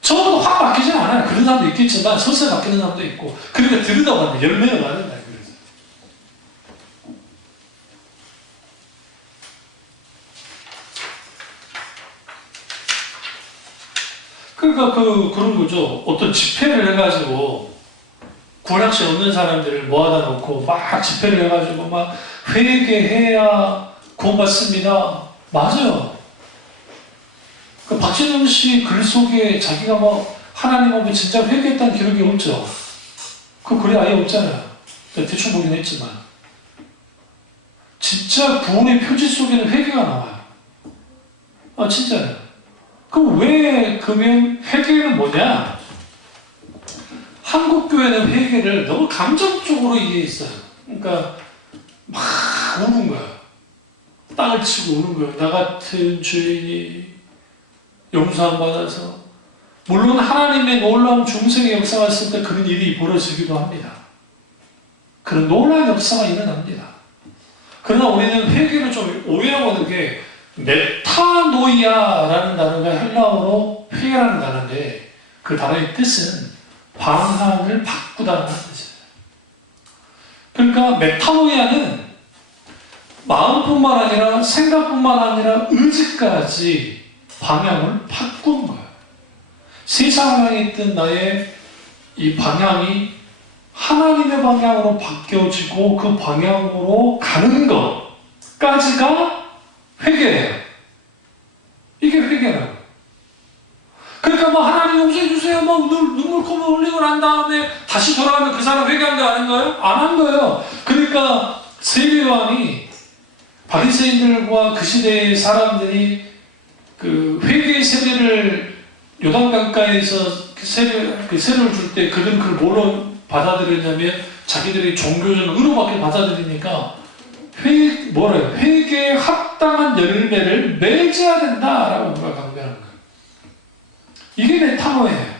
처음부터 확 바뀌지는 않아요. 그런 사람도 있겠지만 서서히 바뀌는 사람도 있고, 그러니까 들여다보면 열매가 많은다. 그러니까 그런 거죠. 어떤 집회를 해가지고 구원학식 없는 사람들을 모아다 놓고 막 집회를 해가지고 막 회개해야 구원받습니다. 맞아요. 박진영 씨 글 속에 자기가 하나님 앞에 진짜 회개했다는 기록이 없죠. 그 글이 아예 없잖아요. 대충 보긴 했지만. 진짜 구원의 표지 속에는 회개가 나와요. 진짜요. 그럼 그러면 회개는 뭐냐? 한국 교회는 회개를 너무 감정적으로 이해했어요. 그러니까 막 우는 거야. 땅을 치고 우는 거야. 나 같은 죄인이 용서함 받아서. 물론 하나님의 놀라운 중생의 역사가 있을 때 그런 일이 벌어지기도 합니다. 그런 놀라운 역사가 일어납니다. 그러나 우리는 회개를 좀 오해하고 있는 게, 메타노이아라는 단어가 헬라어로 회개라는 단어인데, 그 단어의 뜻은 방향을 바꾸다는 뜻이에요. 그러니까 메타노이아는 마음뿐만 아니라 생각뿐만 아니라 의지까지 방향을 바꾼 거예요. 세상을 향해 있던 나의 이 방향이 하나님의 방향으로 바뀌어지고 그 방향으로 가는 것까지가 회개예요. 이게 회개라고. 그러니까 하나님 용서해주세요. 눈물콧물 흘리고 난 다음에 다시 돌아가면 그 사람 회개한 거 아닌가요? 안 한 거예요. 그러니까 세례요한이 바리새인들과 그 시대의 사람들이 그 회개의 세례를 요단강가에서 세례를 줄 때 그들은 그걸 뭘로 받아들였냐면 자기들이 종교적 의로밖에 받아들이니까 회개에 합당한 열매를 맺어야 된다라고 뭔가 강조하는 거예요. 이게 메타노예요.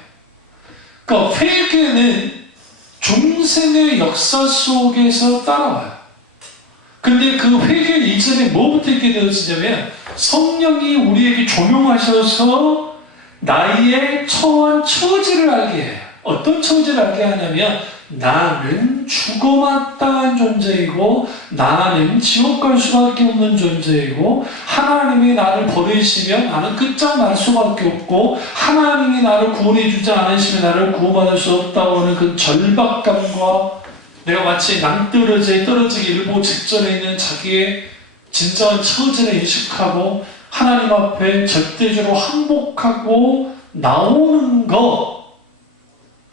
그러니까 회개는 중생의 역사 속에서 따라와요. 근데 그 회개 이전에 뭐부터 있게 되어지냐면 성령이 우리에게 조명하셔서 나의 처한 처지를 알게 해요. 어떤 처지를 알게 하냐면 나는 죽어마땅한 존재이고 나는 지옥 갈 수밖에 없는 존재이고 하나님이 나를 버리시면 나는 끝장날 수밖에 없고 하나님이 나를 구원해 주지 않으시면 나를 구원받을 수 없다고 하는 그 절박감과 내가 마치 낭떠러지에 떨어지기 일보 직전에 있는 자기의 진정한 처지를 인식하고 하나님 앞에 절대적으로 항복하고 나오는 것,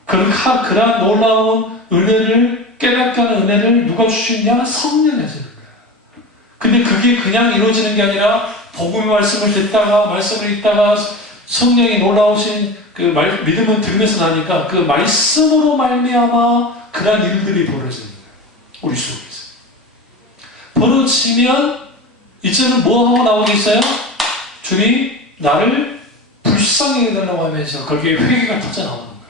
그러한 놀라운 은혜를, 깨닫게 하는 은혜를 누가 주시냐? 성령이 주는 거예요. 근데 그게 그냥 이루어지는 게 아니라 복음의 말씀을 듣다가, 말씀을 읽다가 성령이 놀라우신 그 믿음을 들으면서 나니까 그 말씀으로 말미암아 그런 일들이 벌어지는 거예요. 우리 속에서. 벌어지면 이제는 뭐 하고 나오겠어요? 주님 나를 불쌍히 해달라고 하면서 거기에 회개가 터져 나오는 거예요.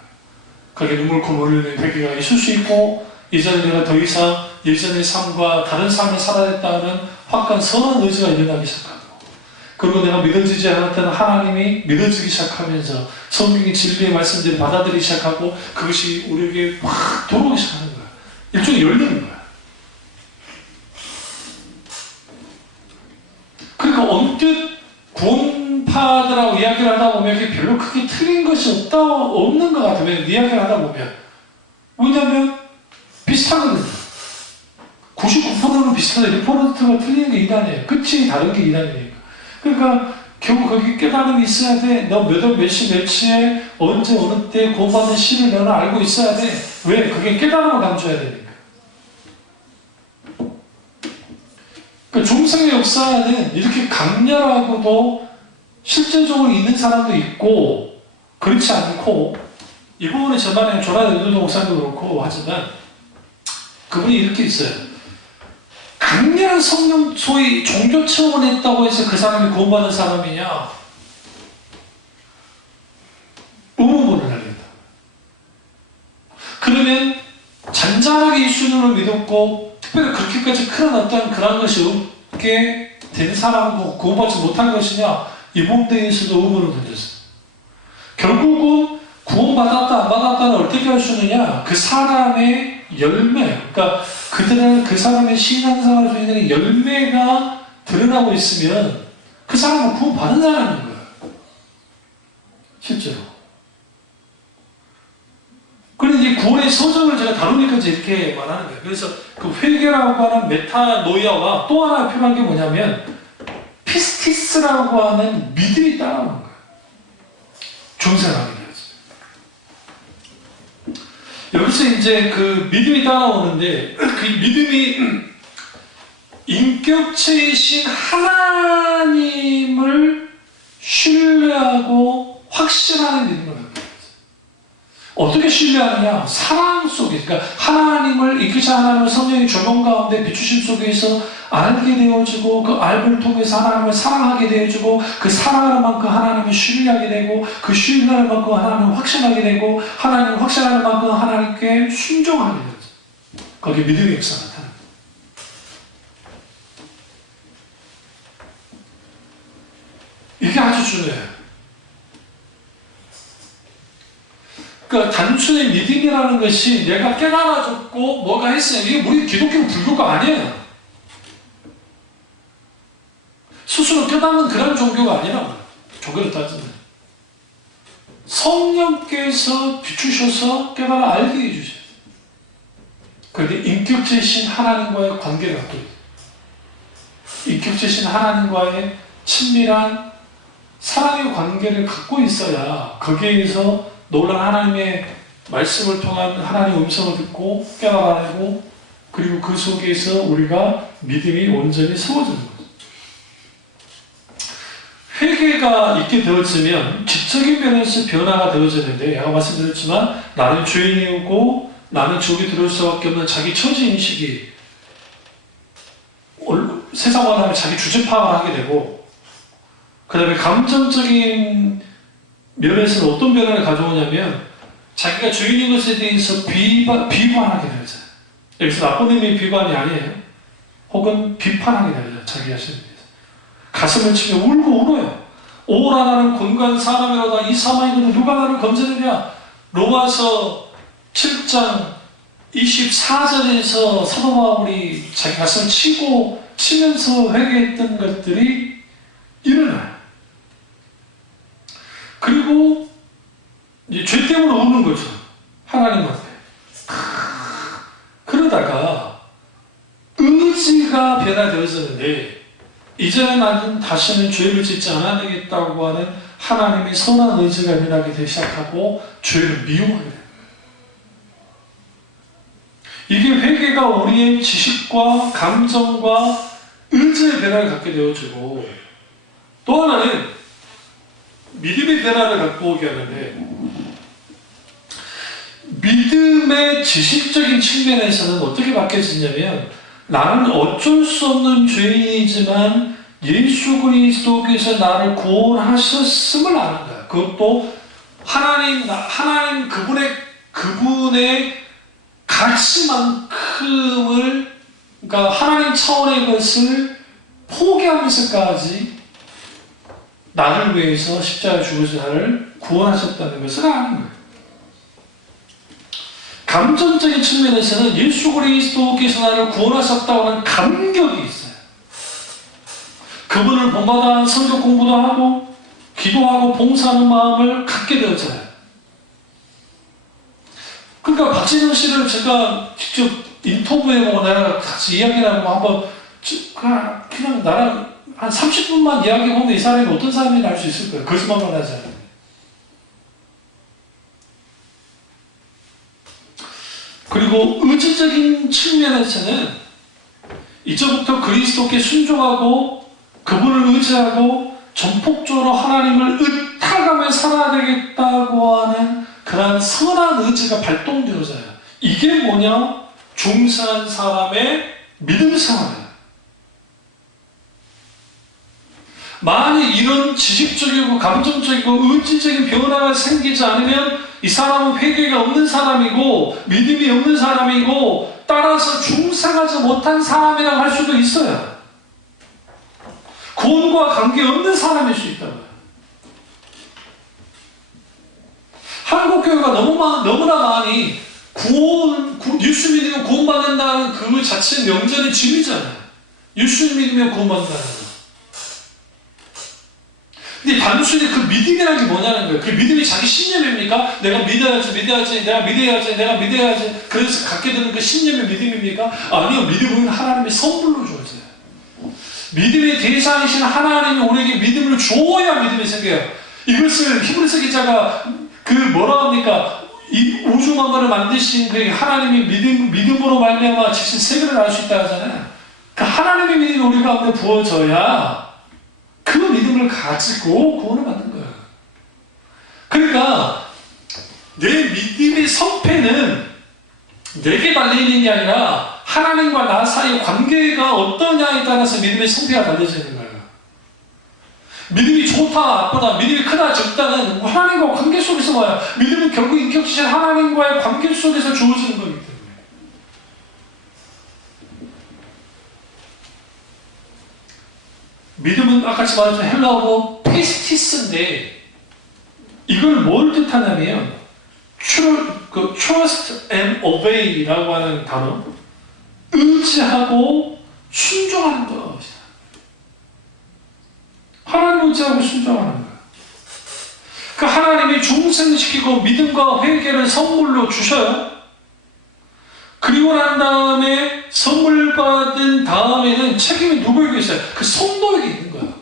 거기에 눈물 콧물 흘리는 회개가 있을 수 있고, 이제는 내가 더 이상 예전의 삶과 다른 삶을 살아야 했다는 확고한 선한 의지가 일어나기 시작하고, 그리고 내가 믿어지지 않았던 하나님이 믿어지기 시작하면서 성경의 진리의 말씀들을 받아들이기 시작하고, 그것이 우리에게 확 들어오기 시작하는 거야. 일종의 열리는 거야. 그러니까 언뜻 구원파들하고 이야기를 하다 보면 이게 별로 크게 틀린 것이 없는 것 같아요. 이야기를 하다 보면. 왜냐하면 비슷하거든요. 99%는 비슷한데 1%가 틀리는 게 이단이에요. 끝이 다른 게 이단이니까. 그러니까 결국 거기 깨달음이 있어야 돼. 너 몇 월, 몇 시, 며칠에 언제, 어느 때 구원받은 시를 너는 알고 있어야 돼. 왜? 그게 깨달음을 감춰야 되니까. 그 중생의 역사는 이렇게 강렬하고도 실제적으로 있는 사람도 있고, 그렇지 않고, 이 부분에 저만의 조란 의도도 목사님도 그렇고 하지만, 그분이 이렇게 있어요. 강렬한 성령, 소위 종교 체험을 했다고 해서 그 사람이 구원받은 사람이냐? 의문문을 날린다. 그러면 잔잔하게 예수님을 믿었고 특별히 그렇게까지 큰 어떤 그런 것이 없게 된 사람고 구원받지 못한 것이냐? 이 부분에 대해서도 의문을 던졌어요. 결국은 구원받았다 안 받았다는 어떻게 할 수 있느냐? 그 사람의 열매, 그러니까 그 사람의 신앙생활 중에 열매가 드러나고 있으면 그 사람은 구원받은 사람인 거예요. 실제로. 그런데 이 구원의 서정을 제가 다루니까 이렇게 말하는 거예요. 그래서 그 회개라고 하는 메타노이아와 또 하나 필요한 게 뭐냐면 피스티스라고 하는 믿음이 따라오는 거예요. 중생하게 되어서. 여기서 이제 그 믿음이 따라오는데 그 믿음이 인격체이신 하나님을 신뢰하고 확신하는 믿음을 갖게 됩니다. 어떻게 신뢰하느냐? 사랑 속에, 그러니까 하나님을, 인격체 하나님을 성령의 조명 가운데 비추심 속에서 알게 되어지고, 그 알을 통해서 하나님을 사랑하게 되어지고, 그 사랑하는 만큼 하나님을 신뢰하게 되고, 그 신뢰하는 만큼 하나님을 확신하게 되고, 하나님을 확신하는 만큼 하나님께 순종하게 되죠. 거기에 믿음의 역사가 나타납니다. 이게 아주 중요해요. 그러니까 단순히 믿음이라는 것이 내가 깨달아졌고 뭐가 했어요. 이게 우리 기독교 불교가 아니에요. 스스로 깨닫는 그런 종교가 아니라고요. 종교를 따지면. 성령께서 비추셔서 깨달아 알게 해주셔요. 그런데 인격체이신 하나님과의 관계를 갖고 있어요. 인격체이신 하나님과의 친밀한 사랑의 관계를 갖고 있어야 거기에서 놀란 하나님의 말씀을 통한 하나님의 음성을 듣고 깨달아내고, 그리고 그 속에서 우리가 믿음이 온전히 세워지는 거죠. 회개가 있게 되어지면 지적인 면에서 변화가 되어지는데, 제가 말씀드렸지만 나는 죄인이고 나는 지옥에 들어올 수밖에 없는 자기 처지인식이 세상과 다음에 자기 주제 파악을 하게 되고, 그 다음에 감정적인 면에서는 어떤 변화를 가져오냐면 자기가 죄인인 것에 대해서 비관하게 되죠. 여기서 나쁜 의미의 비관이 아니에요. 혹은 비판하게 되죠. 자기 자신에 대해서. 가슴을 치며 울고 울어요. 오라 나는 곤고한 사람이로다. 이 사망이거든 누가 나를 건져내랴. 로마서 7장 24절에서 사도 바울이 자기 가슴을 치면서 회개했던 것들이 일어나요. 그리고 이제 죄 때문에 우는 거죠. 하나님 앞에. 그러다가 되어지는데 이제는 나는 다시는 죄를 짓지 않아야 되겠다고 하는 하나님의 선한 의지가 일어나게 되기 시작하고 죄를 미워하게 됩니다. 이게 회개가 우리의 지식과 감정과 의지의 변화를 갖게 되어지고, 또 하나는 믿음의 변화를 갖고 오게 하는데, 믿음의 지식적인 측면에서는 어떻게 바뀌어지냐면, 나는 어쩔 수 없는 죄인이지만 예수 그리스도께서 나를 구원하셨음을 아는 거야. 그것도 하나님 그분의 가치만큼을, 그러니까 하나님 차원의 것을 포기하면서까지 나를 위해서 십자가에 죽으셔서 나를 구원하셨다는 것을 아는 거예요. 감정적인 측면에서는 예수 그리스도께서 나를 구원하셨다고 하는 감격이 있어요. 그분을 본받아 성경 공부도 하고 기도하고 봉사하는 마음을 갖게 되었잖아요. 그러니까 박진영 씨를 제가 직접 인터뷰해보고 내가 같이 이야기를 하고 한번 그냥 나랑 한 30분만 이야기해보면 이 사람이 어떤 사람인지 알 수 있을 거예요. 거짓말만 하지 않아요. 그리고 의지적인 측면에서는 이제부터 그리스도께 순종하고 그분을 의지하고 전폭적으로 하나님을 의탁하며 살아야 되겠다고 하는 그런 선한 의지가 발동되어져요. 이게 뭐냐? 중생한 사람의 믿음 생활이에요. 만약 이런 지식적이고 감정적이고 의지적인 변화가 생기지 않으면 이 사람은 회개가 없는 사람이고 믿음이 없는 사람이고 따라서 중생하지 못한 사람이라고 할 수도 있어요. 구원과 관계없는 사람일 수 있다고요. 한국교회가 너무나 많이 예수 믿으면 구원받는다는 그 자체 명제는 진리잖아요. 예수 믿으면 구원받는다는 거. 근데 단순히 그 믿음이라는 게 뭐냐는 거예요. 그 믿음이 자기 신념입니까? 내가 믿어야지. 그래서 갖게 되는 그 신념의 믿음입니까? 아니요. 믿음은 하나님의 선물로 주어져요. 믿음의 대상이신 하나님이 우리에게 믿음을 주어야 믿음이 생겨요. 이것을 히브리서 기자가 뭐라 합니까? 이 우주 만물을 만드신 그 하나님이 믿음으로 말미암아 직신 세계를 알 수 있다 하잖아요. 그 하나님의 믿음이 우리 가운데 부어져야 그 믿음을 가지고 구원을 받는 거예요. 그러니까 내 믿음의 성패는 내게 달려있는 게 아니라 하나님과 나 사이의 관계가 어떠냐에 따라서 믿음의 성패가 달려져 있는 거예요. 믿음이 좋다 나쁘다, 믿음이 크다 적다는 하나님과 관계 속에서 와요. 믿음은 결국 인격지신 하나님과의 관계 속에서 주어지는 거기 때문에. 믿음은 아까 말했던 헬라어로 피스티스인데 이걸 뭘 뜻하냐면 trust and obey라고 하는 단어, 의지하고 순종하는 것이다. 하나님 의지하고 순종하는 거야. 그 하나님이 중생시키고 믿음과 회개를 선물로 주셔요. 그리고 난 다음에 선물 받은 다음에는 책임이 누구에게 있어요? 그 성도에게 있는 거야.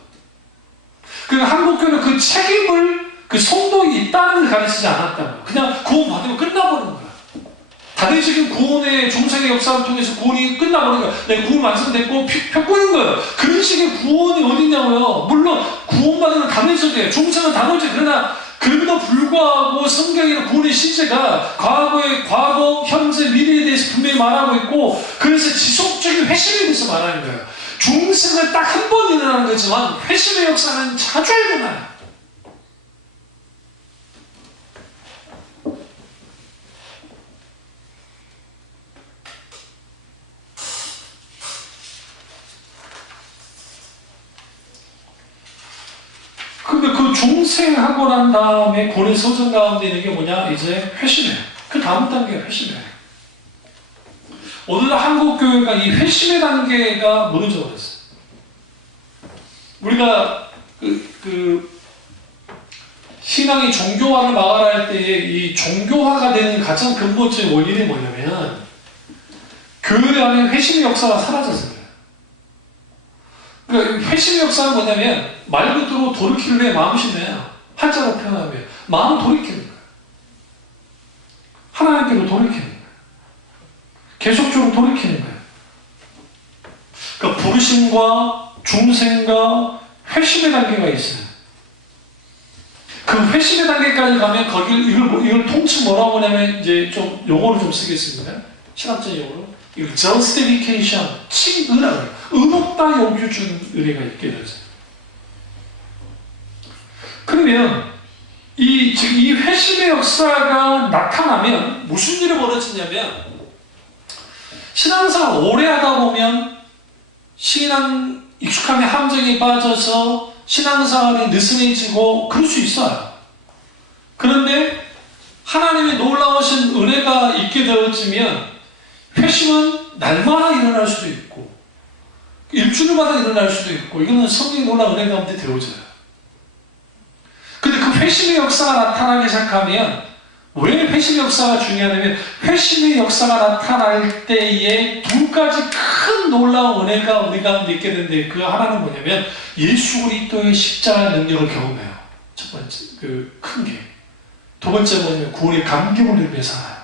그러니까 한국교회는 그 책임을 그 성도에게 있다는 걸 가르치지 않았다고. 그냥 구원 받으면 끝나버리는 거야. 다대적인 구원의 중생의 역사를 통해서 구원이 끝나버리는 거야. 내 구원 완성됐고 표 끄는 거예요. 그런 식의 구원이 어디냐고요. 물론 구원받으면 단회적이에요. 중생은 단호지. 그러나 그럼에도 불구하고 성경에는 구원의 실제가 과거, 현재, 미래에 대해서 분명히 말하고 있고, 그래서 지속적인 회심에 대해서 말하는 거예요. 중생은 딱 한 번 일어나는 거지만 회심의 역사는 자주 일어나요. 근데 그 중생하고 난 다음에 고뇌 소전 가운데 있는 게 뭐냐? 이제 회심이에요. 그 다음 단계가 회심이에요. 오늘 한국교회가 이 회심의 단계가 무너져 버렸어요. 우리가 신앙이 종교화를 막아라 할 때에 이 종교화가 되는 가장 근본적인 원인이 뭐냐면 교회 안에 회심의 역사가 사라졌어요. 회심의 역사는 뭐냐면 말 그대로 돌이키는 게 마음심이에요. 한자로 표현하면 마음을 돌이키는 거예요. 하나님께로 돌이키는 거예요. 계속적으로 돌이키는 거예요. 그러니까 부르심과 중생과 회심의 단계가 있어요. 그 회심의 단계까지 가면 이걸 통칭 뭐라고 하냐면 이제 좀 용어를 좀 쓰겠습니다. 신학적 용어로. 이걸 justification, 의롭다 여겨준 은혜가 있게 되죠. 그러면 지금 이 회심의 역사가 나타나면 무슨 일이 벌어지냐면 신앙생활 오래 하다 보면 신앙 익숙함의 함정에 빠져서 신앙생활이 느슨해지고 그럴 수 있어요. 그런데 하나님의 놀라우신 은혜가 있게 되어지면 회심은 날마다 일어날 수도 있고 일주일마다 일어날 수도 있고 이거는 성령의 놀라운 은혜 가운데 되어져요. 근데 그 회심의 역사가 나타나기 시작하면 왜 회심의 역사가 중요하냐면 회심의 역사가 나타날 때에 두 가지 큰 놀라운 은혜가 우리 가운데 있게 되는데 그 하나는 뭐냐면 예수 그리스도의 십자가 능력을 경험해요. 첫 번째 그 큰 게. 두 번째 뭐냐면 구원의 감격을 누리며 살아요.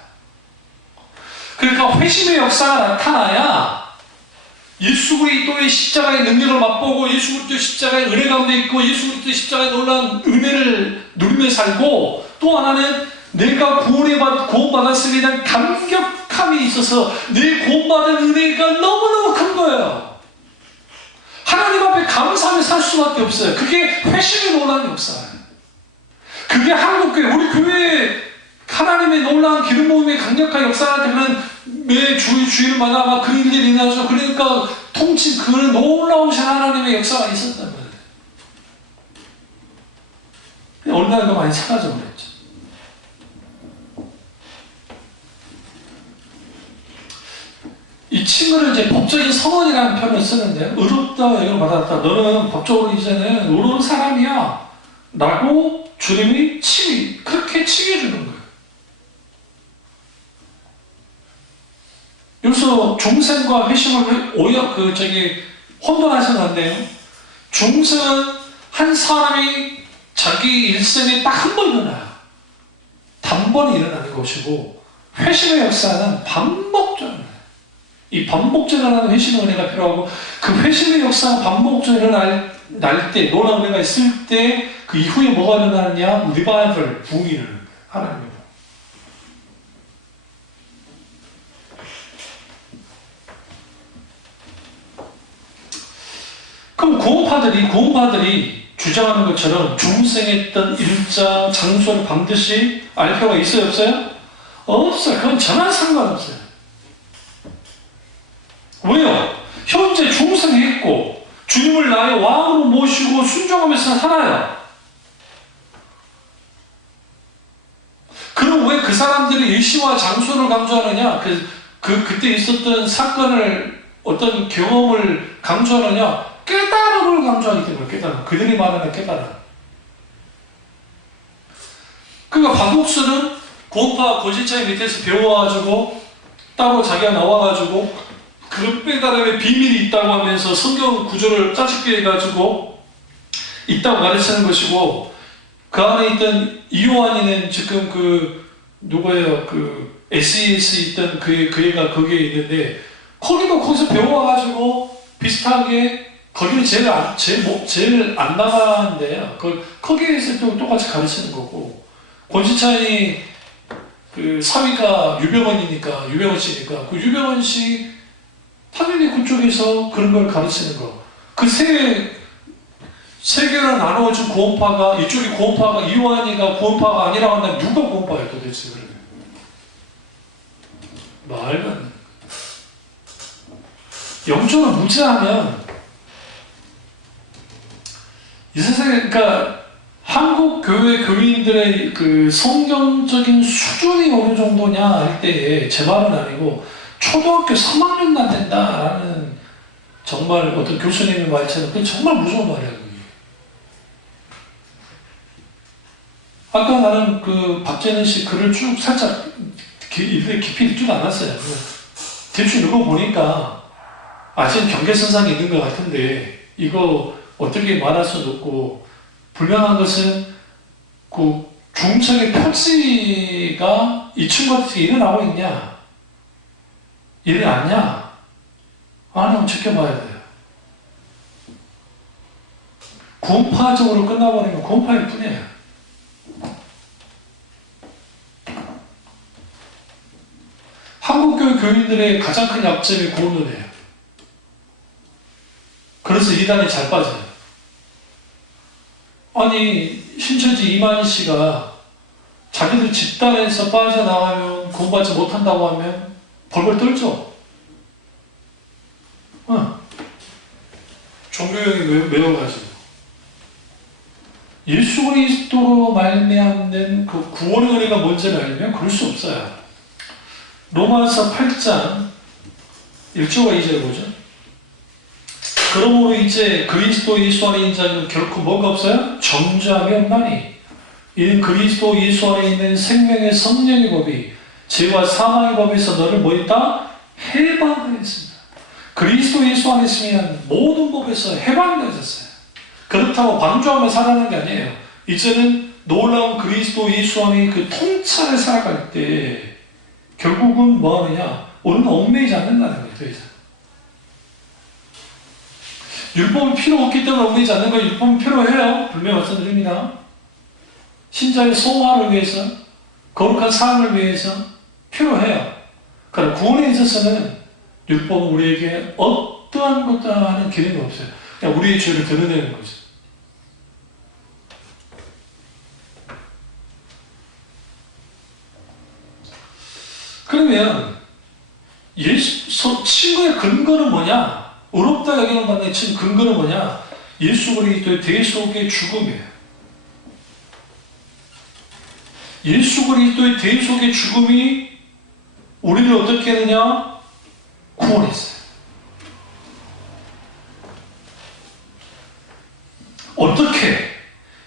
그러니까 회심의 역사가 나타나야 예수 그리스도의 십자가의 능력을 맛보고 예수 그리스도의 십자가의 은혜 가운데 있고 예수 그리스도의 십자가의 놀라운 은혜를 누리며 살고 또 하나는 내가 구원받았음에 대한 감격함이 있어서 내 구원받은 은혜가 너무너무 큰 거예요. 하나님 앞에 감사하며 살 수밖에 없어요. 그게 회심의 놀라운 역사예요. 그게 한국교회, 우리 교회에 하나님의 놀라운 기름 부음의 강력한 역사가 되면 매 주일마다 아마 그 일들이 나죠. 그러니까 통칭 그 놀라우신 하나님의 역사가 있었단 말이에요. 어느 날도 많이 사라져 버렸죠. 이 친구를 이제 법적인 선언이라는 표현을 쓰는데요. 의롭다 여기로 받았다. 너는 법적으로 이제는 의로운 사람이야. 라고 주님이 그렇게 칭해주는 거예요. 여기서 중생과 회심을 혼돈하시면 안 돼요. 중생은 한 사람이 자기 일생에 딱 한 번 일어나요. 단번에 일어나는 것이고 회심의 역사는 반복적으로 이 반복적으로 일어나는 회심의 은혜가 필요하고 그 회심의 역사가 반복적으로 일어날 때 놀라운 은혜가 있을 때 그 이후에 뭐가 일어나느냐 리바이벌 부흥을 하나님이 그럼 구원파들이 주장하는 것처럼 중생했던 일자, 장소를 반드시 알 필요가 있어요? 없어요? 없어요. 그건 전혀 상관없어요. 왜요? 현재 중생했고 주님을 나의 왕으로 모시고 순종하면서 살아요. 그럼 왜 그 사람들이 일시와 장소를 강조하느냐? 그때 있었던 사건을 어떤 경험을 강조하느냐? 깨달음을 강조하기 때문에 깨달음. 그들이 말하는 깨달음. 그러니까 바둑수는 고파 고지차의 밑에서 배워가지고 따로 자기가 나와가지고 그 깨달음의 비밀이 있다고 하면서 성경 구조를 짜집게 해가지고 있다고 가르치는 것이고 그 안에 있던 이요한이는 지금 누구예요? SES 있던 그 애가 거기에 있는데 거기서 배워가지고 비슷하게 거기는 제일 안 나가는데요. 거기에서 또 똑같이 가르치는 거고 권지찬이 사위가 유병원 씨니까 그 유병원 씨 당연히 그쪽에서 그런 걸 가르치는 거. 그 세 개로 나누어진 구원파가 이쪽이 구원파가 이완이가 구원파가 아니라고 한다면 누가 구원파예요 도대체 그러면? 말도 안 돼. 영적으로 무지하면 이 세상에 그러니까 한국 교회 교인들의 그 성경적인 수준이 어느 정도냐 할 때에 제 말은 아니고 초등학교 3학년도 안 된다라는 정말 어떤 교수님의 말처럼 그게 정말 무서운 말이에요. 아까 나는 박재는 씨 글을 쭉 살짝 깊이 읽지도 않았어요. 대충 읽어보니까 지금 경계선상에 있는 것 같은데 이거 어떻게 말할 수도 없고, 분명한 것은 그 중성의 표지가 이 친구한테 일어나고 있냐? 일어났냐? 한번 지켜봐야 돼요. 구원파적으로 끝나버리면 구원파일 뿐이에요. 한국교회 교인들의 가장 큰 약점이 구원론이에요. 그래서 이단이 잘 빠져요. 아니, 신천지 이만희 씨가 자기들 집단에서 빠져나가면 구원받지 못한다고 하면 벌벌 떨죠. 종교형이 외워가지고. 예수 그리스도로 말미암는 그 구원의 은혜가 뭔지를 알면 그럴 수 없어요. 로마서 8장 1절과 2절 보죠. 그러므로 이제 그리스도 예수 안에 있는 자는 결코 뭐가 없어요? 정죄함이 없나니 이는 그리스도 예수 안에 있는 생명의 성령의 법이 죄와 사망의 법에서 너를 뭐 했다? 해방하였습니다. 그리스도 예수 안에 있으면 모든 법에서 해방되어졌어요. 그렇다고 방주하며 살아가는 게 아니에요. 이제는 놀라운 그리스도 예수 안에 그 통찰을 살아갈 때 결국은 뭐 하느냐? 우리는 얽매이지 않는다는 거예요. 더 이상. 율법이 필요 없기 때문에 얽매이지 않는 거예요. 율법은 필요해요. 분명히 말씀드립니다. 신자의 소화를 위해서, 거룩한 삶을 위해서 필요해요. 그러나 구원에 있어서는 율법은 우리에게 어떠한 것도 하는 기능이 없어요. 그냥 우리의 죄를 드러내는 거죠. 그러면 친구의 근거는 뭐냐? 의롭다 여기는 받는 친구 근거는 뭐냐? 예수 그리스도의 대속의 죽음이에요. 예수 그리스도의 대속의 죽음이 우리를 어떻게 하느냐? 구원했어요. 어떻게?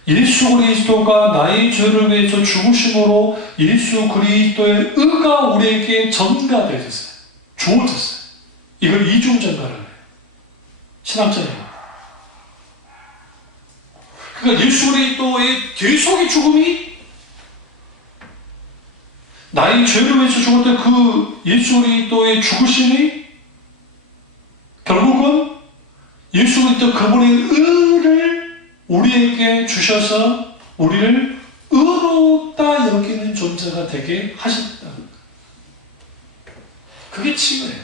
예수 그리스도가 나의 죄를 위해서 죽으심으로 예수 그리스도의 의가 우리에게 전가되어졌어요. 주어졌어요. 이걸 이중전가를 해요. 신학전입니다. 그러니까 예수 그리스도의 대속의 죽음이 나의 죄를 위해서 죽었던 그 예수 그리스도의 죽으심이 결국은 예수 그리스도 그분의 의를 우리에게 주셔서 우리를 의롭다 여기는 존재가 되게 하셨다. 그게 칭의예요.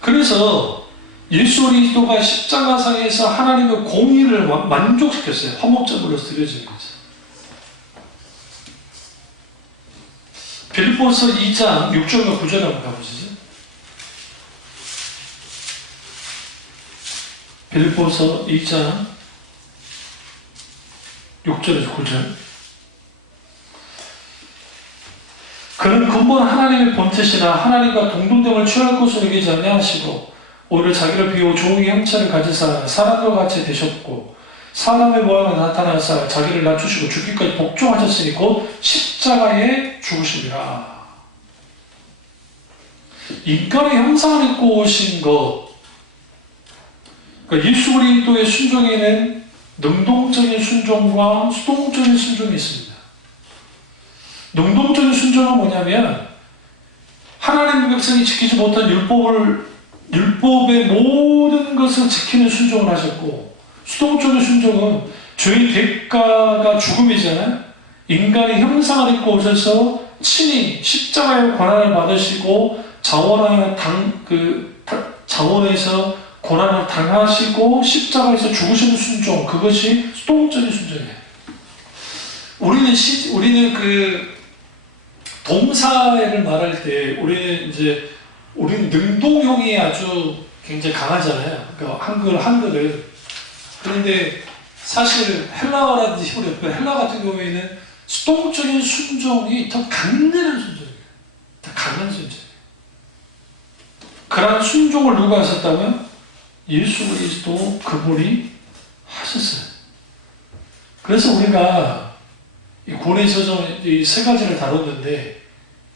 그래서 예수 그리스도가 십자가상에서 하나님의 공의를 만족시켰어요. 화목제물로 드려진 거죠. 빌립보서 2장 6절과 9절 한번 가보시죠. 빌립보서 2장 6절에서 9절. 그는 근본 하나님의 본뜻이나 하나님과 동등됨을 취할 것으로 여기지 아니하시고 오히려 자기를 비워 종의 형체를 가지사 사람과 같이 되셨고 사람의 모양을 나타나사 자기를 낮추시고 죽기까지 복종하셨으니 곧 십자가에 죽으심이라. 인간의 형상을 입고 오신 것, 그러니까 예수 그리스도의 순종에는 능동적인 순종과 수동적인 순종이 있습니다. 능동적인 순종은 뭐냐면 하나님의 백성이 지키지 못한 율법의 모든 것을 지키는 순종을 하셨고, 수동적인 순종은 죄의 대가가 죽음이잖아요. 인간의 형상을 입고 오셔서 친히 십자가의 고난을 받으시고 자원에서 고난을 당하시고 십자가에서 죽으시는 순종, 그것이 수동적인 순종이에요. 우리는 그 동사를 말할 때 우리는 능동형이 아주 굉장히 강하잖아요. 그러니까 한글을. 그런데 사실 헬라어라든지 히브리, 헬라 같은 경우에는 수동적인 순종이 더 강렬한 순종이에요. 더 강한 순종이에요. 그런 순종을 누가 하셨다고요? 예수 그리스도 그분이 하셨어요. 그래서 우리가 이 고린도서 이 세 가지를 다뤘는데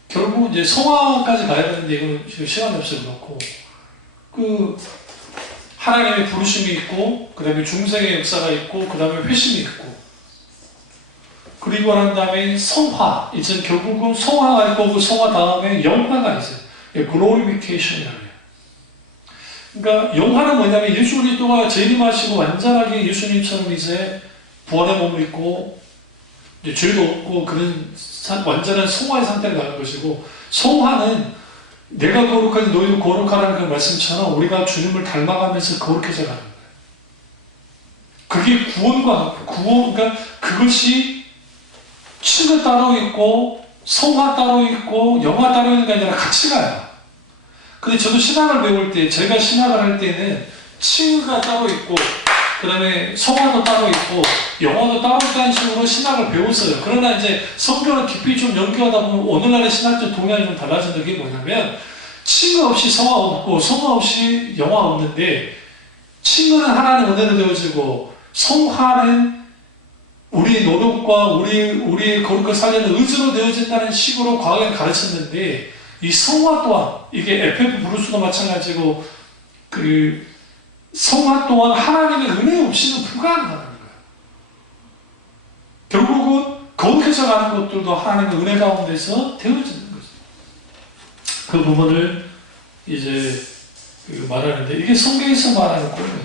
결국 이제 성화까지 가야 되는데 이건 지금 시간이 없어서 그렇고 하나님의 부르심이 있고, 그 다음에 중생의 역사가 있고, 그 다음에 회심이 있고, 그리고 난 다음에 성화, 이제 결국은 성화가 있고, 그 성화 다음에 영화가 있어요. 글로리피케이션이라고 해요. 그러니까 영화는 뭐냐면 예수 그리스도가 재림하시고 완전하게 예수님처럼 이제 부활의 몸을 입고 이제 죄도 없고 그런 완전한 성화의 상태를 가는 것이고, 성화는 내가 거룩하니 너희도 거룩하라는 그 말씀처럼 우리가 주님을 닮아가면서 거룩해져 가는 거예요. 그게 그러니까 그것이 칭은 따로 있고 성화 따로 있고 영화 따로 있는 게 아니라 같이 가요. 근데 저도 신학을 배울 때, 제가 신학을 할 때는 칭의가 따로 있고, 그 다음에 성화도 따로 있고, 영화도 따로 있다는 식으로 신학을 배웠어요. 그러나 이제 성경을 깊이 좀 연구하다 보면 오늘날의 신학적 동향이 좀 달라지는 게 뭐냐면, 칭의 없이 성화 없고, 성화 없이 영화 없는데, 칭의는 하나님 은혜로 되어지고, 성화는 우리 노력과 우리의 거룩한 살려는 의지로 되어진다는 식으로 과거에 가르쳤는데, 이 성화 또한, 이게 FF 브루스도 마찬가지고, 그 성화 또한 하나님의 은혜 없이는 불가능하다는 거예요. 결국은 거룩해져 가는 것들도 하나님의 은혜 가운데서 되어지는 거죠. 그 부분을 이제 말하는데, 이게 성경에서 말하는 거예요.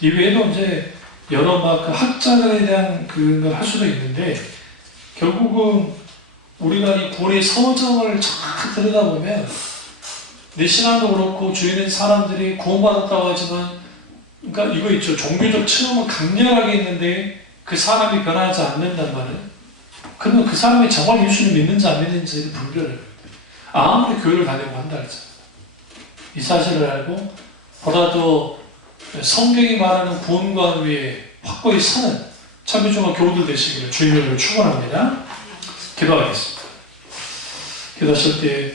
이외에도 이제 여러 막 그 학자들에 대한 그걸 할 수도 있는데, 결국은 우리가 이 구원의 서정을 잘 들여다보면 내 신앙도 그렇고 주위에 있는 사람들이 구원받았다고 하지만, 그러니까 이거 있죠. 종교적 체험은 강렬하게 있는데 그 사람이 변하지 않는단 말은, 그러면 그 사람이 정말 예수를 믿는지 안 믿는지를 분별해야 돼요. 아무리 교회를 다니고 한다 했잖아요. 이 사실을 알고 보다 더 성경이 말하는 구원관 위에 확고히 서는 참여중학 교우들 되시기를 주님으로 축원합니다. 기도하겠습니다. 기도하실 때